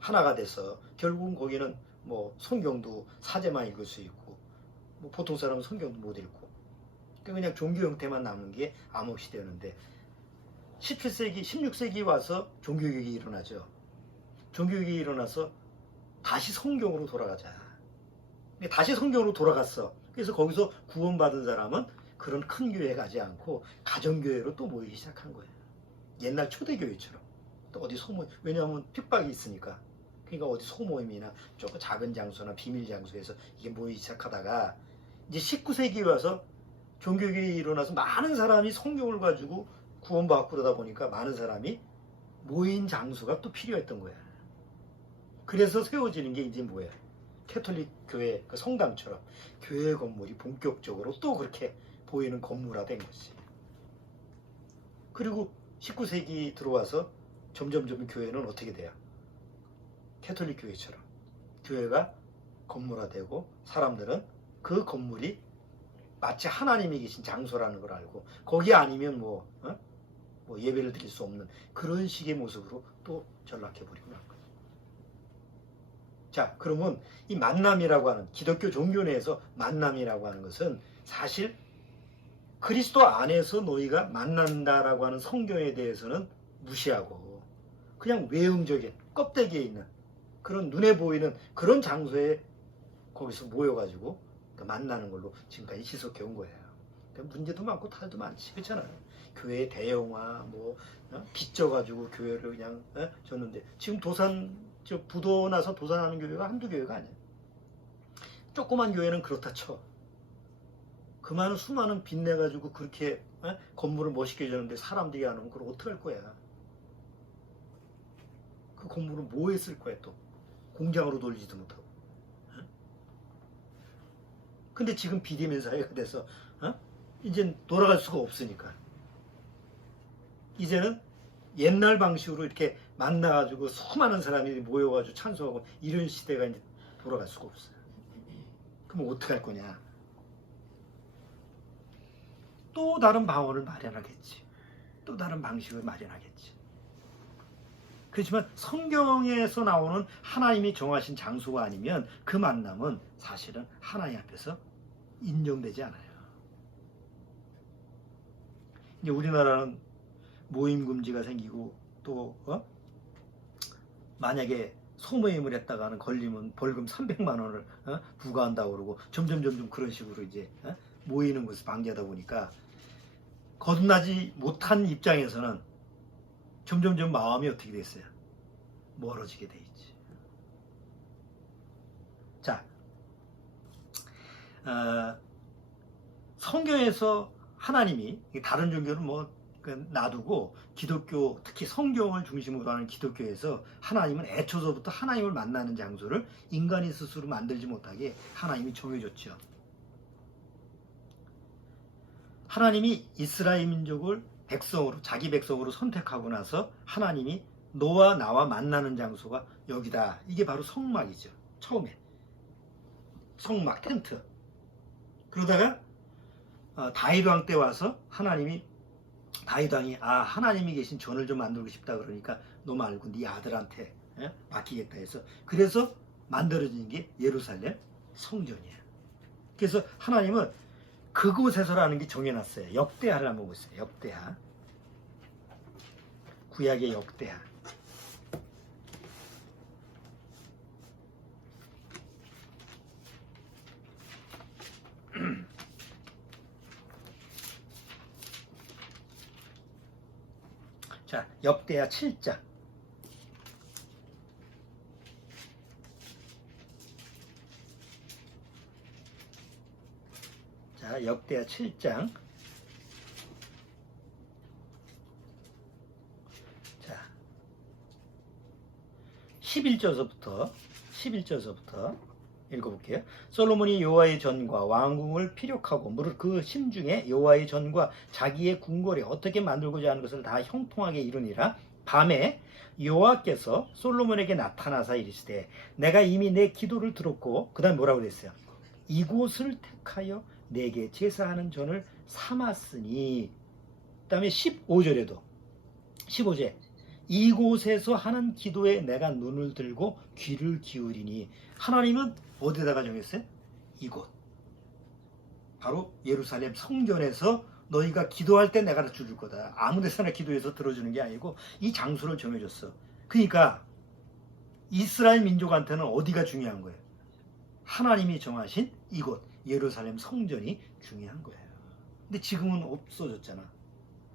하나가 돼서 결국은 거기는 뭐 성경도 사제만 읽을 수 있고 뭐 보통 사람은 성경도 못 읽고 그냥 종교 형태만 남는 게 암흑 시대였는데 17세기, 16세기 와서 종교개혁이 일어나죠. 종교개혁이 일어나서 다시 성경으로 돌아가자. 다시 성경으로 돌아갔어. 그래서 거기서 구원받은 사람은 그런 큰 교회 가지 않고 가정교회로 또 모이기 시작한 거예요. 옛날 초대교회처럼. 또 어디 소모임, 왜냐하면 핍박이 있으니까. 그러니까 어디 소모임이나 조금 작은 장소나 비밀 장소에서 이게 모이기 시작하다가 이제 19세기에 와서 종교개혁이 일어나서 많은 사람이 성경을 가지고 구원받고 그러다 보니까 많은 사람이 모인 장소가 또 필요했던 거야. 그래서 세워지는 게 이제 뭐야? 캐톨릭 교회 그 성당처럼 교회 건물이 본격적으로 또 그렇게 보이는 건물화된 것이. 그리고 19세기 들어와서 점점점 교회는 어떻게 돼요? 캐톨릭 교회처럼 교회가 건물화되고 사람들은 그 건물이 마치 하나님이 계신 장소라는 걸 알고 거기 아니면 뭐 예배를 드릴 수 없는 그런 식의 모습으로 또 전락해버리고 난 거예요. 자, 그러면 이 만남이라고 하는 기독교 종교 내에서 만남이라고 하는 것은 사실 그리스도 안에서 너희가 만난다라고 하는 성경에 대해서는 무시하고 그냥 외형적인 껍데기에 있는 그런 눈에 보이는 그런 장소에 거기서 모여가지고 만나는 걸로 지금까지 지속해 온 거예요. 문제도 많고 탈도 많지, 그렇잖아요. 교회 대형화, 뭐 빚져가지고 교회를 그냥 줬는데 지금 부도 나서 도산하는 교회가 한두 교회가 아니에요. 조그만 교회는 그렇다 쳐. 그 많은 수많은 빚 내가지고 그렇게 건물을 멋있게 지었는데 사람들이 안 오면 그걸 어떡할 거야. 그 건물은 뭐 했을 거야 또. 공장으로 돌리지도 못하고. 근데 지금 비대면 사회가 돼서 이젠 돌아갈 수가 없으니까. 이제는 옛날 방식으로 이렇게 만나가지고 수많은 사람이 모여가지고 찬송하고 이런 시대가 이제 돌아갈 수가 없어요. 그럼 어떡할 거냐. 또 다른 방언을 마련하겠지. 또 다른 방식을 마련하겠지. 그렇지만 성경에서 나오는 하나님이 정하신 장소가 아니면 그 만남은 사실은 하나님 앞에서 인정되지 않아요. 이제 우리나라는 모임 금지가 생기고 또 만약에 소모임을 했다가는 걸리면 벌금 300만 원을 부과한다고 그러고 점점 그런 식으로 이제 모이는 것을 방지하다 보니까 거듭나지 못한 입장에서는 점점 마음이 어떻게 됐어요? 멀어지게 돼 있지. 자, 성경에서 하나님이 다른 종교는 뭐 놔두고 기독교, 특히 성경을 중심으로 하는 기독교에서 하나님은 애초서부터 하나님을 만나는 장소를 인간이 스스로 만들지 못하게 하나님이 정해줬죠. 하나님이 이스라엘 민족을 백성으로, 자기 백성으로 선택하고 나서 하나님이 너와 나와 만나는 장소가 여기다. 이게 바로 성막이죠. 처음에 성막, 텐트. 그러다가 다윗 왕 때 와서 하나님이, 다윗 왕이 하나님이 계신 전을 좀 만들고 싶다 그러니까 너 말고 네 아들한테 맡기겠다 해서, 그래서 만들어진 게 예루살렘 성전이에요. 그래서 하나님은 그곳에서라는 게 정해놨어요. 역대하를 한번 보세요. 역대하. 구약의 역대하. 자, 역대하 7장. 자, 역대하 7장. 자, 11절서부터 읽어볼게요. 솔로몬이 여호와의 전과 왕궁을 피력하고 무릇 그 심중에 여호와의 전과 자기의 궁궐에 어떻게 만들고자 하는 것을 다 형통하게 이루니라. 밤에 여호와께서 솔로몬에게 나타나사 이르시되 내가 이미 내 기도를 들었고, 그 다음에 뭐라고 그랬어요? 이곳을 택하여 내게 제사하는 전을 삼았으니. 그 다음에 15절에도 15절 이곳에서 하는 기도에 내가 눈을 들고 귀를 기울이니. 하나님은 어디다가 정했어요? 이곳, 바로 예루살렘 성전에서 너희가 기도할 때 내가 줄 거다. 아무 데서나 기도해서 들어주는 게 아니고 이 장소를 정해줬어. 그러니까 이스라엘 민족한테는 어디가 중요한 거예요? 하나님이 정하신 이곳 예루살렘 성전이 중요한 거예요. 근데 지금은 없어졌잖아.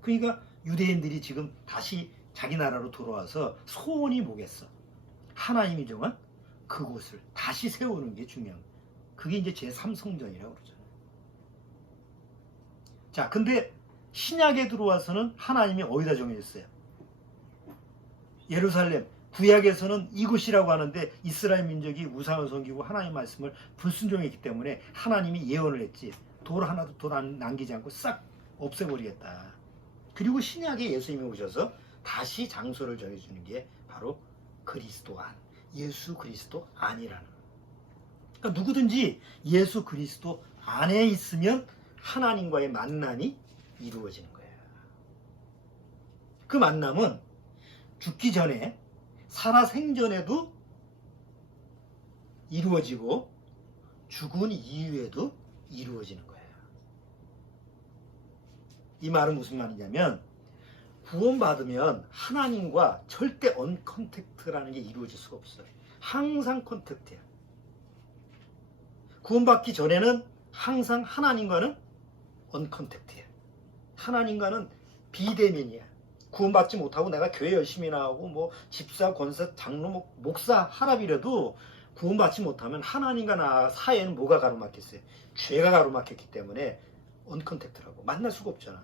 그러니까 유대인들이 지금 다시 자기 나라로 돌아와서 소원이 뭐겠어? 하나님이 정한 그곳을 다시 세우는 게 중요한 거예요. 그게 이제 제3성전이라고 그러잖아요. 자, 근데 신약에 들어와서는 하나님이 어디다 정해졌어요? 예루살렘. 구약에서는 이곳이라고 하는데 이스라엘 민족이 우상을 섬기고 하나님의 말씀을 불순종했기 때문에 하나님이 예언을 했지. 돌 하나도 돌 남기지 않고 싹 없애버리겠다. 그리고 신약에 예수님이 오셔서 다시 장소를 정해주는 게 바로 그리스도 안, 예수 그리스도 안이라는. 그러니까 누구든지 예수 그리스도 안에 있으면 하나님과의 만남이 이루어지는 거예요. 그 만남은 죽기 전에, 살아생전에도 이루어지고 죽은 이후에도 이루어지는 거예요. 이 말은 무슨 말이냐면, 구원받으면 하나님과 절대 언컨택트라는 게 이루어질 수가 없어요. 항상 컨택트야. 구원받기 전에는 항상 하나님과는 언컨택트야. 하나님과는 비대면이야. 구원받지 못하고 내가 교회 열심히 나가고 뭐 집사, 권사, 장로, 목사, 하랍이라도 구원받지 못하면 하나님과 나 사이에는 뭐가 가로막혔어요? 죄가 가로막혔기 때문에 언컨택트라고. 만날 수가 없잖아.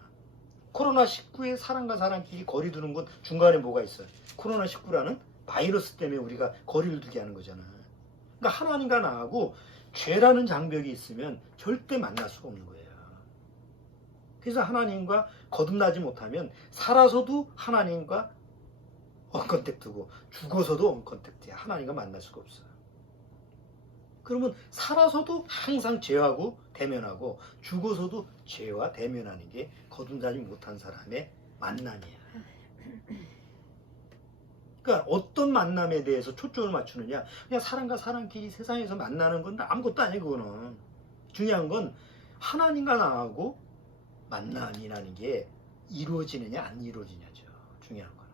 코로나19에 사람과 사람끼리 거리 두는 건 중간에 뭐가 있어요? 코로나19라는 바이러스 때문에 우리가 거리를 두게 하는 거잖아. 그러니까 하나님과 나하고 죄라는 장벽이 있으면 절대 만날 수가 없는 거예요. 그래서 하나님과 거듭나지 못하면 살아서도 하나님과 언컨택트고 죽어서도 언컨택트야. 하나님과 만날 수가 없어요. 그러면 살아서도 항상 죄하고 대면하고 죽어서도 죄와 대면하는 게 거듭나지 못한 사람의 만남이야. 그러니까 어떤 만남에 대해서 초점을 맞추느냐. 그냥 사람과 사람끼리 세상에서 만나는 건 아무것도 아니에요. 그거는. 중요한 건 하나님과 나하고 만남이라는 게 이루어지느냐 안 이루어지냐죠. 중요한 거는.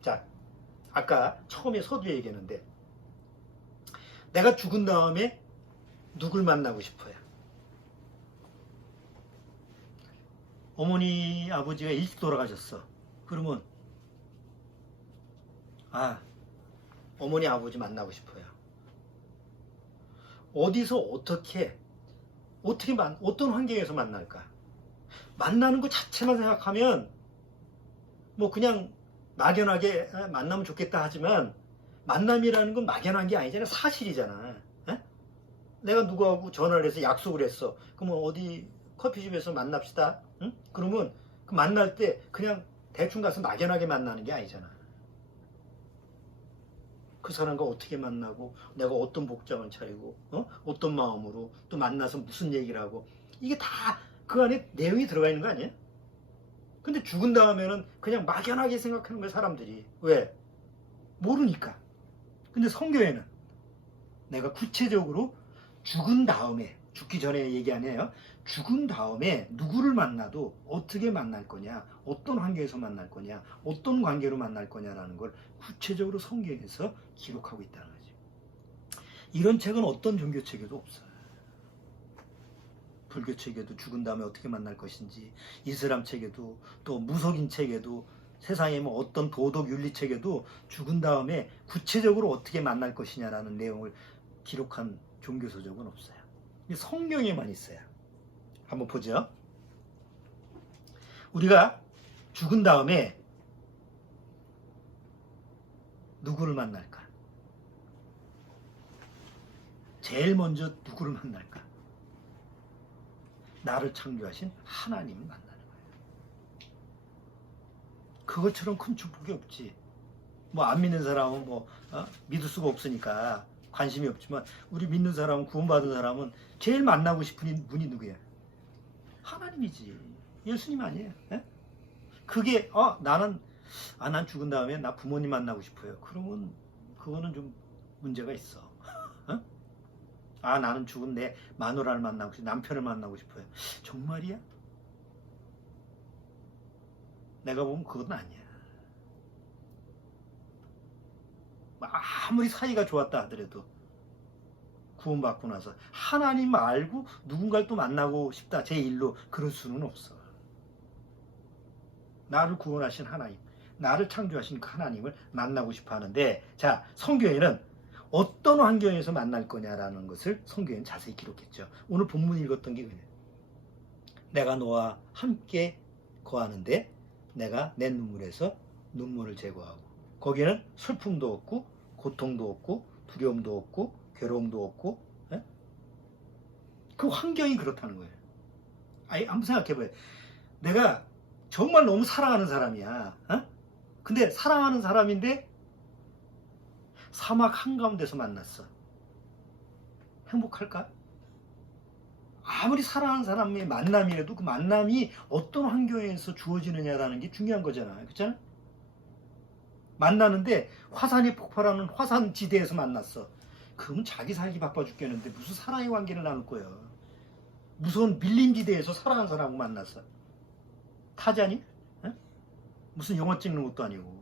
자, 아까 처음에 서두에 얘기했는데 내가 죽은 다음에 누굴 만나고 싶어요? 어머니 아버지가 일찍 돌아가셨어. 그러면 어머니 아버지 만나고 싶어요. 어디서 어떤 환경에서 만날까? 만나는 것 자체만 생각하면 뭐 그냥 막연하게 만나면 좋겠다 하지만 만남이라는 건 막연한 게 아니잖아. 사실이잖아. 에? 내가 누구하고 전화를 해서 약속을 했어. 그러면 어디 커피숍에서 만납시다. 응? 그러면 그 만날 때 그냥 대충 가서 막연하게 만나는 게 아니잖아. 그 사람과 어떻게 만나고 내가 어떤 복장을 차리고 어떤 마음으로 또 만나서 무슨 얘기를 하고 이게 다 그 안에 내용이 들어가 있는 거 아니야? 근데 죽은 다음에는 그냥 막연하게 생각하는 거야 사람들이. 왜? 모르니까. 근데 성경에는 내가 구체적으로 죽은 다음에, 죽기 전에 얘기 아니에요. 죽은 다음에 누구를 만나도 어떻게 만날 거냐, 어떤 환경에서 만날 거냐, 어떤 관계로 만날 거냐라는 걸 구체적으로 성경에서 기록하고 있다는 거지. 이런 책은 어떤 종교책에도 없어요. 불교 책에도 죽은 다음에 어떻게 만날 것인지, 이슬람 책에도, 또 무속인 책에도, 세상에 뭐 어떤 도덕 윤리 책에도 죽은 다음에 구체적으로 어떻게 만날 것이냐라는 내용을 기록한 종교서적은 없어요. 성경에만 있어요. 한번 보죠. 우리가 죽은 다음에 누구를 만날까? 제일 먼저 누구를 만날까? 나를 창조하신 하나님을 만나는 거예요. 그것처럼 큰 축복이 없지. 뭐 안 믿는 사람은 믿을 수가 없으니까 관심이 없지만 우리 믿는 사람은, 구원받은 사람은 제일 만나고 싶은 분이 누구야? 하나님이지. 예수님 아니에요. 에? 그게 난 죽은 다음에 나 부모님 만나고 싶어요. 그러면 그거는 좀 문제가 있어. 나는 죽은 내 마누라를 만나고 싶어요. 남편을 만나고 싶어요. 정말이야? 내가 보면 그건 아니야. 아무리 사이가 좋았다 하더라도 구원받고 나서 하나님 말고 누군가를 또 만나고 싶다 제 일로 그럴 수는 없어. 나를 구원하신 하나님, 나를 창조하신 그 하나님을 만나고 싶어 하는데, 자, 성경에는 어떤 환경에서 만날 거냐라는 것을 성경에는 자세히 기록했죠. 오늘 본문 읽었던 게 그래요. 내가 너와 함께 거하는데 내가 내 눈물에서 눈물을 제거하고, 거기에는 슬픔도 없고 고통도 없고 두려움도 없고 괴로움도 없고, 에? 그 환경이 그렇다는 거예요. 한번 생각해봐요. 내가 정말 너무 사랑하는 사람이야. 근데 사랑하는 사람인데 사막 한가운데서 만났어. 행복할까? 아무리 사랑하는 사람의 만남이라도 그 만남이 어떤 환경에서 주어지느냐라는 게 중요한 거잖아요. 그렇잖아요? 만나는데 화산이 폭발하는 화산지대에서 만났어. 그럼 자기 살기 바빠 죽겠는데 무슨 사랑의 관계를 나눌 거예요. 무서운 밀림지대에서 사랑하는 사람하고 만났어. 타자니? 무슨 영화 찍는 것도 아니고.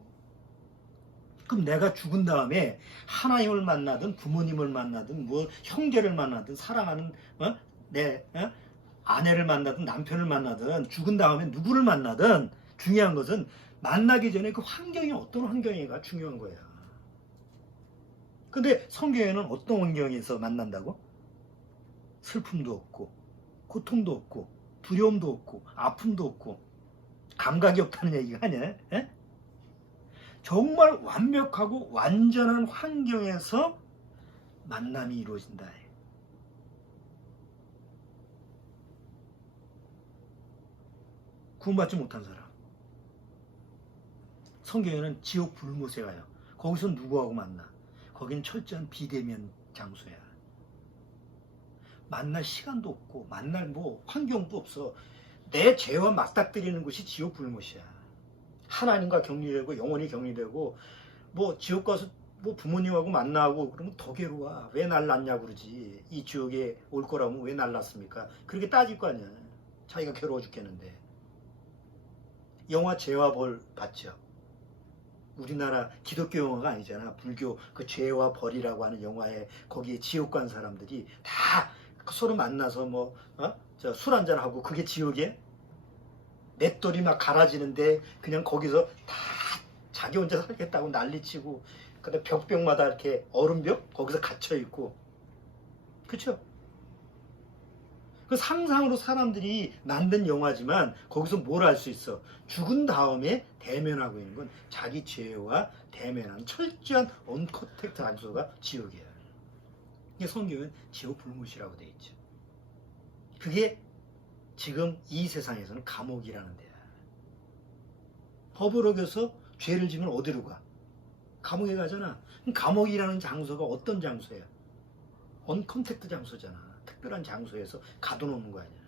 그럼 내가 죽은 다음에 하나님을 만나든 부모님을 만나든 뭐 형제를 만나든 사랑하는 내 아내를 만나든 남편을 만나든 죽은 다음에 누구를 만나든 중요한 것은 만나기 전에 그 환경이 어떤 환경인가 중요한 거예요. 근데 성경에는 어떤 환경에서 만난다고? 슬픔도 없고 고통도 없고 두려움도 없고 아픔도 없고 감각이 없다는 얘기가 아니야. 에? 정말 완벽하고 완전한 환경에서 만남이 이루어진다. 구원받지 못한 사람. 성경에는 지옥 불못에 가요. 거기서 누구하고 만나? 거기는 철저한 비대면 장소야. 만날 시간도 없고 만날 뭐 환경도 없어. 내 죄와 맞닥뜨리는 곳이 지옥 불못이야. 하나님과 격리되고 영원히 격리되고 뭐 지옥 가서 뭐 부모님하고 만나고 그러면 더 괴로워. 왜 날 낳냐고 그러지. 이 지옥에 올 거라면 왜 날 낳습니까? 그렇게 따질 거 아니야. 자기가 괴로워 죽겠는데. 영화 죄와 벌 봤죠? 우리나라 기독교 영화가 아니잖아. 불교 그 죄와 벌이라고 하는 영화에 거기에 지옥 간 사람들이 다 서로 만나서 뭐 술 한잔 하고 그게 지옥에 맷돌이 막 갈아지는데 그냥 거기서 다 자기 혼자 살겠다고 난리치고 근데 벽마다 이렇게 얼음벽 거기서 갇혀 있고 그쵸? 그 상상으로 사람들이 만든 영화지만 거기서 뭘 알 수 있어? 죽은 다음에 대면하고 있는 건 자기 죄와 대면하는 철저한 언컨택트 장소가 지옥이야. 이게 성경은 지옥 불못이라고 돼 있죠. 그게 지금 이 세상에서는 감옥이라는 데야. 법을 어겨서 죄를 지면 어디로 가? 감옥에 가잖아. 그럼 감옥이라는 장소가 어떤 장소야? 언컨택트 장소잖아. 특별한 장소에서 가둬놓는 거 아니야.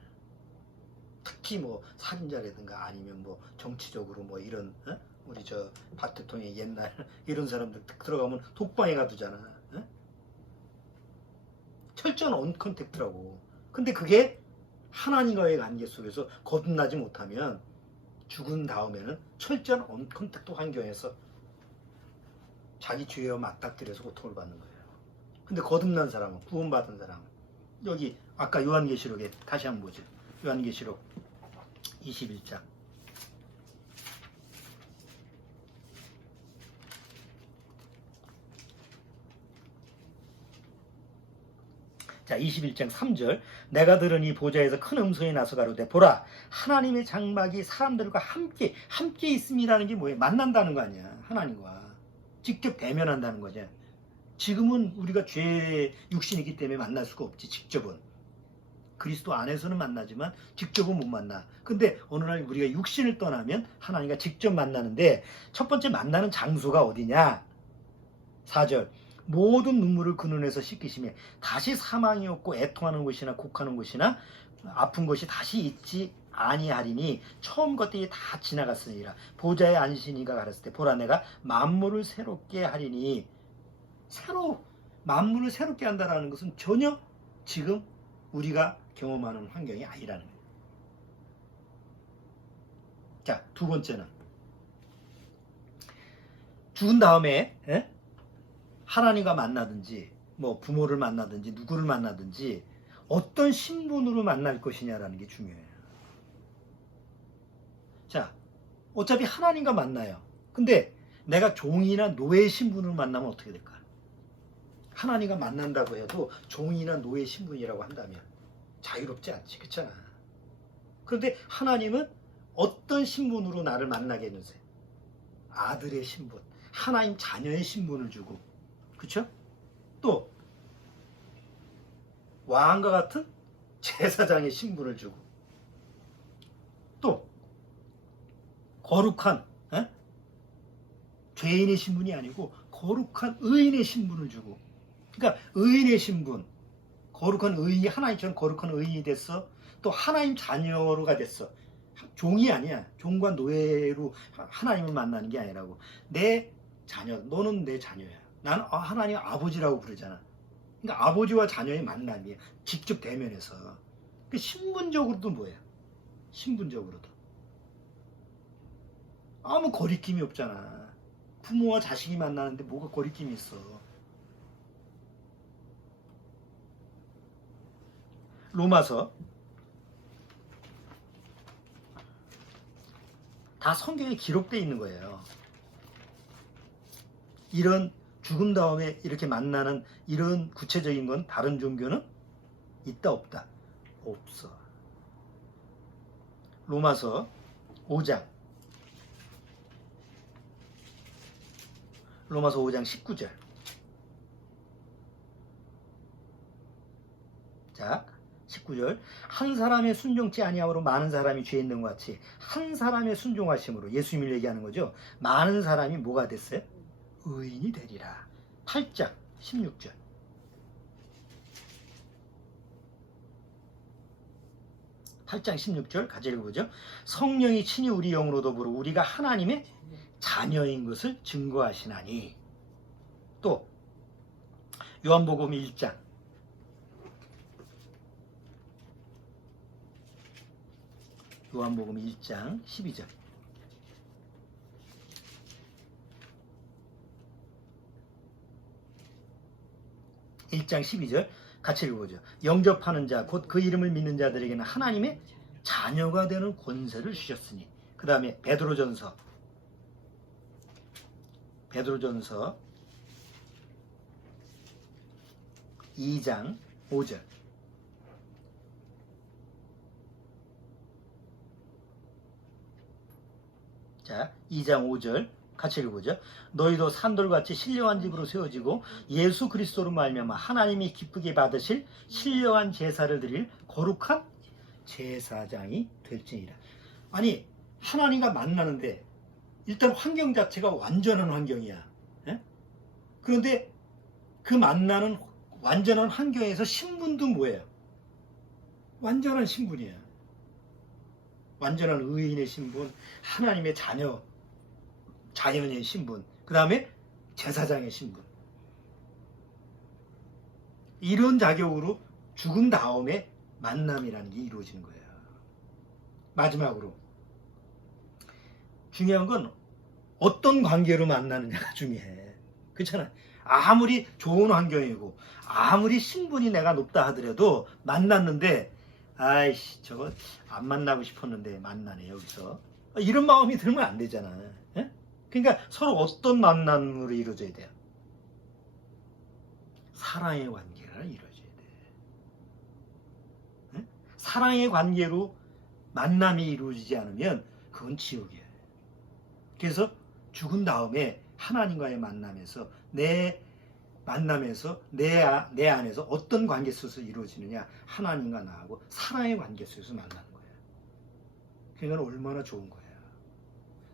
특히 뭐 살인자라든가 아니면 뭐 정치적으로 뭐 이런 우리 저 박 대통령의 옛날 이런 사람들 들어가면 독방에 가두잖아. 철저한 언컨택트라고. 근데 그게 하나님과의 관계 속에서 거듭나지 못하면 죽은 다음에는 철저한 언컨택트 환경에서 자기 죄와 맞닥뜨려서 고통을 받는 거예요. 근데 거듭난 사람은, 구원받은 사람은 여기 아까 요한계시록에 다시 한번 보죠. 요한계시록 21장. 자, 21장 3절. 내가 들으니 보좌에서 큰 음성이 나서 가로되 보라 하나님의 장막이 사람들과 함께 있음이라는 게 뭐예요? 만난다는 거 아니야. 하나님과 직접 대면한다는 거죠. 지금은 우리가 죄의 육신이기 때문에 만날 수가 없지. 직접은 그리스도 안에서는 만나지만 직접은 못 만나. 근데 어느 날 우리가 육신을 떠나면 하나님과 직접 만나는데 첫 번째 만나는 장소가 어디냐? 4절. 모든 눈물을 그 눈에서 씻기시며 다시 사망이 없고 애통하는 것이나 곡하는 것이나 아픈 것이 다시 있지 아니하리니 처음 것들이 다 지나갔으니라. 보좌에 앉으시니가 가랐을 때 보라 내가 만물을 새롭게 하리니. 만물을 새롭게 한다는 것은 전혀 지금 우리가 경험하는 환경이 아니라는 거예요. 자, 두 번째는 죽은 다음에 하나님과 만나든지 뭐 부모를 만나든지 누구를 만나든지 어떤 신분으로 만날 것이냐라는 게 중요해요. 자, 어차피 하나님과 만나요. 근데 내가 종이나 노예 신분으로 만나면 어떻게 될까? 하나님과 만난다고 해도 종이나 노예 신분이라고 한다면 자유롭지 않지. 그렇잖아. 그런데 하나님은 어떤 신분으로 나를 만나게 해주세요? 아들의 신분, 하나님 자녀의 신분을 주고, 그렇죠? 또 왕과 같은 제사장의 신분을 주고, 또 거룩한 죄인의 신분이 아니고 거룩한 의인의 신분을 주고, 그러니까 의인의 신분, 거룩한 의인이 하나님처럼 거룩한 의인이 됐어. 또 하나님 자녀로가 됐어. 종이 아니야. 종과 노예로 하나님을 만나는 게 아니라고. 내 자녀, 너는 내 자녀야. 나는 하나님 아버지라고 부르잖아. 그러니까 아버지와 자녀의 만남이야. 직접 대면해서. 그 신분적으로도 뭐야? 신분적으로도 아무 거리낌이 없잖아. 부모와 자식이 만나는데 뭐가 거리낌이 있어. 로마서 다 성경에 기록되어 있는 거예요. 이런 죽음 다음에 이렇게 만나는 이런 구체적인 건 다른 종교는 있다 없다? 없어. 로마서 5장 19절. 자, 19절. 한 사람의 순종치 아니함으로 많은 사람이 죄 있는 것 같이 한 사람의 순종하심으로, 예수님을 얘기하는 거죠. 많은 사람이 뭐가 됐어요? 의인이 되리라. 8장 16절. 8장 16절 같이 읽어보죠. 성령이 친히 우리 영으로 더불어 우리가 하나님의 자녀인 것을 증거하시나니. 또 요한복음 1장 12절. 1장 12절 같이 읽어보죠. 영접하는 자 곧 그 이름을 믿는 자들에게는 하나님의 자녀가 되는 권세를 주셨으니. 그 다음에 베드로전서 2장 5절. 자, 2장 5절 같이 읽어보죠. 너희도 산돌같이 신령한 집으로 세워지고 예수 그리스도로 말미암아 하나님이 기쁘게 받으실 신령한 제사를 드릴 거룩한 제사장이 될지니라. 아니, 하나님과 만나는데 일단 환경 자체가 완전한 환경이야. 에? 그런데 그 만나는 완전한 환경에서 신분도 뭐예요? 완전한 신분이야. 완전한 의인의 신분, 하나님의 자연의 신분, 그 다음에 제사장의 신분. 이런 자격으로 죽은 다음에 만남이라는 게 이루어지는 거예요. 마지막으로 중요한 건 어떤 관계로 만나느냐가 중요해. 그렇잖아. 아무리 좋은 환경이고 아무리 신분이 내가 높다 하더라도 만났는데 아이씨 저거 안 만나고 싶었는데 만나네 여기서, 이런 마음이 들면 안 되잖아. 에? 그러니까 서로 어떤 만남으로 이루어져야 돼요? 사랑의 관계가 이루어져야 돼. 에? 사랑의 관계로 만남이 이루어지지 않으면 그건 지옥이에요. 그래서 죽은 다음에 하나님과의 만남에서 내 안에서 어떤 관계 속에서 이루어지느냐, 하나님과 나하고 사랑의 관계 속에서 만나는 거예요. 그러니까 얼마나 좋은 거예요.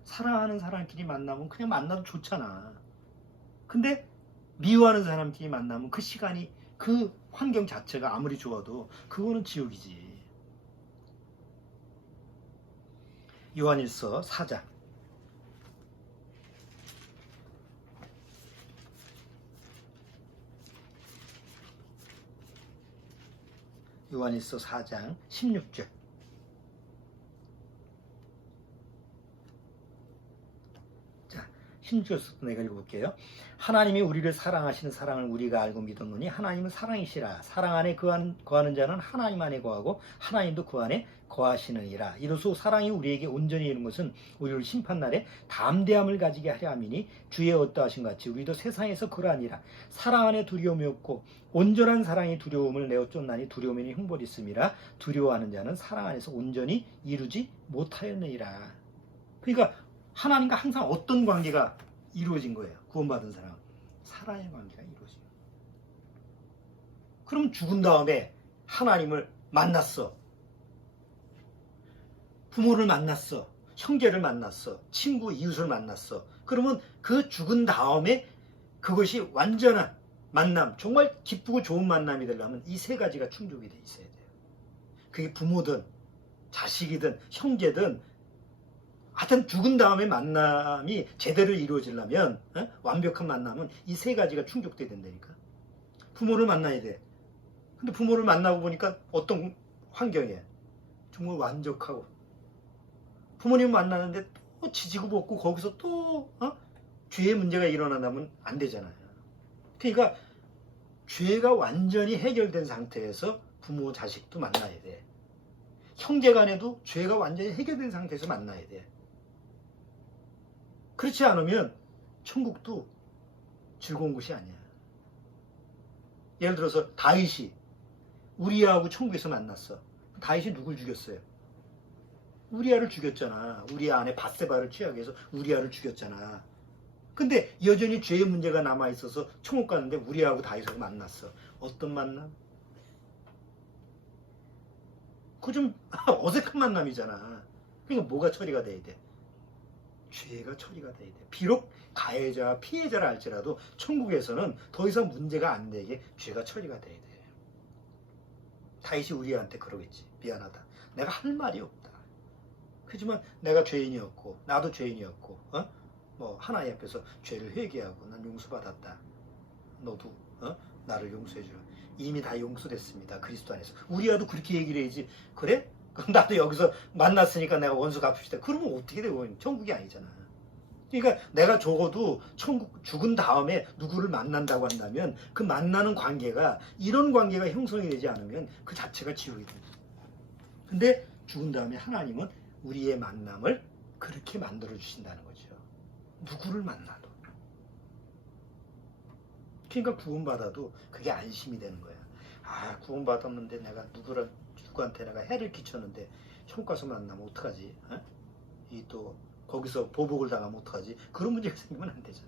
사랑하는 사람끼리 만나면 그냥 만나도 좋잖아. 근데 미워하는 사람끼리 만나면 그 시간이, 그 환경 자체가 아무리 좋아도 그거는 지옥이지. 요한일서 4장 요한일서 4장 16절. 자, 16절부터 내가 읽어볼게요. 하나님이 우리를 사랑하시는 사랑을 우리가 알고 믿었노니 하나님은 사랑이시라. 사랑 안에 거하는 자는 하나님 안에 거하고 하나님도 그 안에 거하시느니라. 이로써 사랑이 우리에게 온전히 이른 것은 우리를 심판날에 담대함을 가지게 하려 함이니 주의 어떠하신 같이 우리도 세상에서 그러하니라. 사랑 안에 두려움이 없고 온전한 사랑이 두려움을 내어 쫓나니 두려움에는 흉벌이 있음이라. 두려워하는 자는 사랑 안에서 온전히 이루지 못하였느니라. 그러니까 하나님과 항상 어떤 관계가 이루어진 거예요? 구원받은 사람, 사랑의 관계가 이루어진 거예요. 그럼 죽은 다음에 하나님을 만났어. 부모를 만났어. 형제를 만났어. 친구, 이웃을 만났어. 그러면 그 죽은 다음에 그것이 완전한 만남, 정말 기쁘고 좋은 만남이 되려면 이 세 가지가 충족이 돼 있어야 돼요. 그게 부모든 자식이든 형제든 하여튼 죽은 다음에 만남이 제대로 이루어지려면, 완벽한 만남은 이 세 가지가 충족돼야 된다니까. 부모를 만나야 돼. 근데 부모를 만나고 보니까 어떤 환경이에요? 정말 완벽하고. 부모님 만나는데 또 지지고 볶고 거기서 또 죄의 문제가 일어난다면 안 되잖아요. 그러니까 죄가 완전히 해결된 상태에서 부모 자식도 만나야 돼. 형제 간에도 죄가 완전히 해결된 상태에서 만나야 돼. 그렇지 않으면 천국도 즐거운 곳이 아니야. 예를 들어서 다윗이 우리아하고 천국에서 만났어. 다윗이 누굴 죽였어요? 우리아를 죽였잖아. 우리아 안에 밧세바를 취하게 해서 우리아를 죽였잖아. 근데 여전히 죄의 문제가 남아있어서 천국 가는데 우리아하고 다윗하고 만났어. 어떤 만남? 그거 좀 어색한 만남이잖아. 그러니까 뭐가 처리가 돼야 돼? 죄가 처리가 돼야 돼. 비록 가해자, 피해자라 할지라도 천국에서는 더 이상 문제가 안 되게 죄가 처리가 돼야 돼. 다윗이 우리한테 그러겠지. 미안하다. 내가 할 말이 없다. 그렇지만 내가 죄인이었고 나도 죄인이었고 뭐 하나님 앞에서 죄를 회개하고 난 용서받았다. 너도 나를 용서해주라. 이미 다 용서됐습니다. 그리스도 안에서. 우리와도 그렇게 얘기를 해야지. 그래? 그럼 나도 여기서 만났으니까 내가 원수 갚읍시다. 그러면 어떻게 되고 천국이 아니잖아. 그러니까 내가 적어도 천국 죽은 다음에 누구를 만난다고 한다면 그 만나는 관계가 이런 관계가 형성이 되지 않으면 그 자체가 지옥이 됩니다. 근데 죽은 다음에 하나님은 우리의 만남을 그렇게 만들어 주신다는 거죠. 누구를 만나도. 그러니까 구원받아도 그게 안심이 되는 거야. 아, 구원받았는데 내가 누구한테 내가 해를 끼쳤는데 천국 가서 만나면 어떡하지? 이 또 거기서 보복을 당하면 어떡하지? 그런 문제가 생기면 안 되잖아.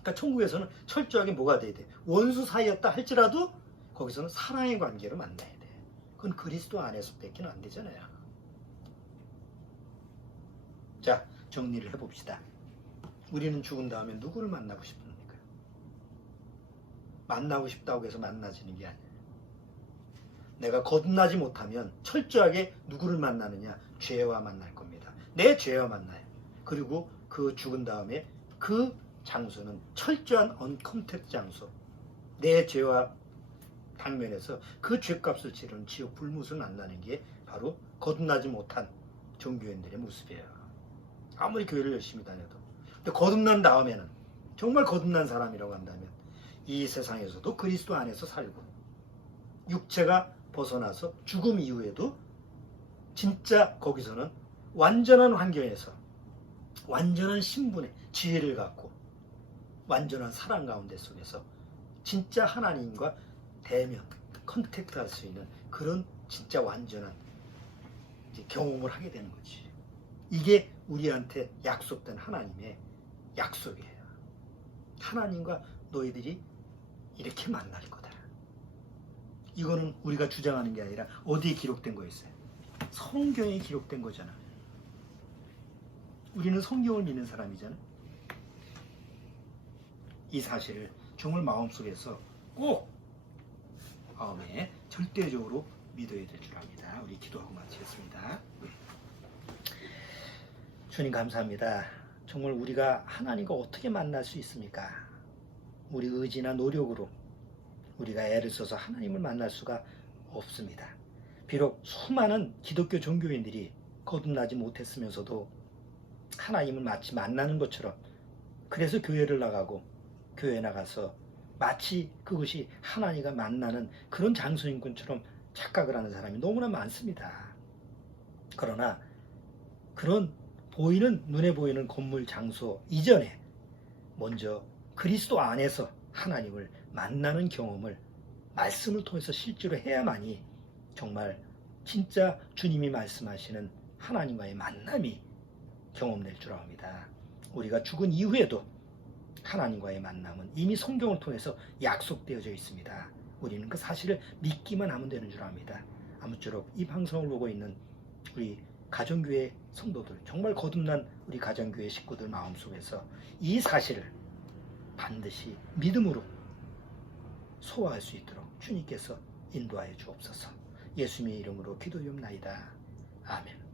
그러니까 천국에서는 철저하게 뭐가 돼야 돼? 원수 사이였다 할지라도 거기서는 사랑의 관계로 만나야 돼. 그건 그리스도 안에서 뺏기는 안 되잖아요. 자, 정리를 해봅시다. 우리는 죽은 다음에 누구를 만나고 싶습니까? 만나고 싶다고 해서 만나지는 게 아니에요. 내가 거듭나지 못하면 철저하게 누구를 만나느냐? 죄와 만날 겁니다. 내 죄와 만나요. 그리고 그 죽은 다음에 그 장소는 철저한 언컨택트 장소. 내 죄와 당면에서 그 죄값을 치르는 지옥 불못을 만나는 게 바로 거듭나지 못한 종교인들의 모습이에요. 아무리 교회를 열심히 다녀도. 근데 거듭난 다음에는 정말 거듭난 사람이라고 한다면 이 세상에서도 그리스도 안에서 살고 육체가 벗어나서 죽음 이후에도 진짜 거기서는 완전한 환경에서 완전한 신분의 지혜를 갖고 완전한 사랑 가운데 속에서 진짜 하나님과 대면 컨택트 할 수 있는 그런 진짜 완전한 경험을 하게 되는 거지. 이게 우리한테 약속된 하나님의 약속이에요. 하나님과 너희들이 이렇게 만날 거다. 이거는 우리가 주장하는 게 아니라 어디에 기록된 거였어요? 성경에 기록된 거잖아. 우리는 성경을 믿는 사람이잖아. 이 사실을 정말 마음속에서 꼭 마음에 절대적으로 믿어야 될 줄 압니다. 우리 기도하고 마치겠습니다. 주님 감사합니다. 정말 우리가 하나님과 어떻게 만날 수 있습니까? 우리 의지나 노력으로 우리가 애를 써서 하나님을 만날 수가 없습니다. 비록 수많은 기독교 종교인들이 거듭나지 못했으면서도 하나님을 마치 만나는 것처럼 그래서 교회를 나가고 교회에 나가서 마치 그것이 하나님과 만나는 그런 장소인 것처럼 착각을 하는 사람이 너무나 많습니다. 그러나 그런 눈에 보이는 건물 장소 이전에 먼저 그리스도 안에서 하나님을 만나는 경험을 말씀을 통해서 실제로 해야만이 정말 진짜 주님이 말씀하시는 하나님과의 만남이 경험될 줄 압니다. 우리가 죽은 이후에도 하나님과의 만남은 이미 성경을 통해서 약속되어져 있습니다. 우리는 그 사실을 믿기만 하면 되는 줄 압니다. 아무쪼록 이 방송을 보고 있는 우리 가정교회 성도들, 정말 거듭난 우리 가정교회 식구들 마음속에서 이 사실을 반드시 믿음으로 소화할 수 있도록 주님께서 인도하여 주옵소서. 예수님의 이름으로 기도드립나이다. 아멘.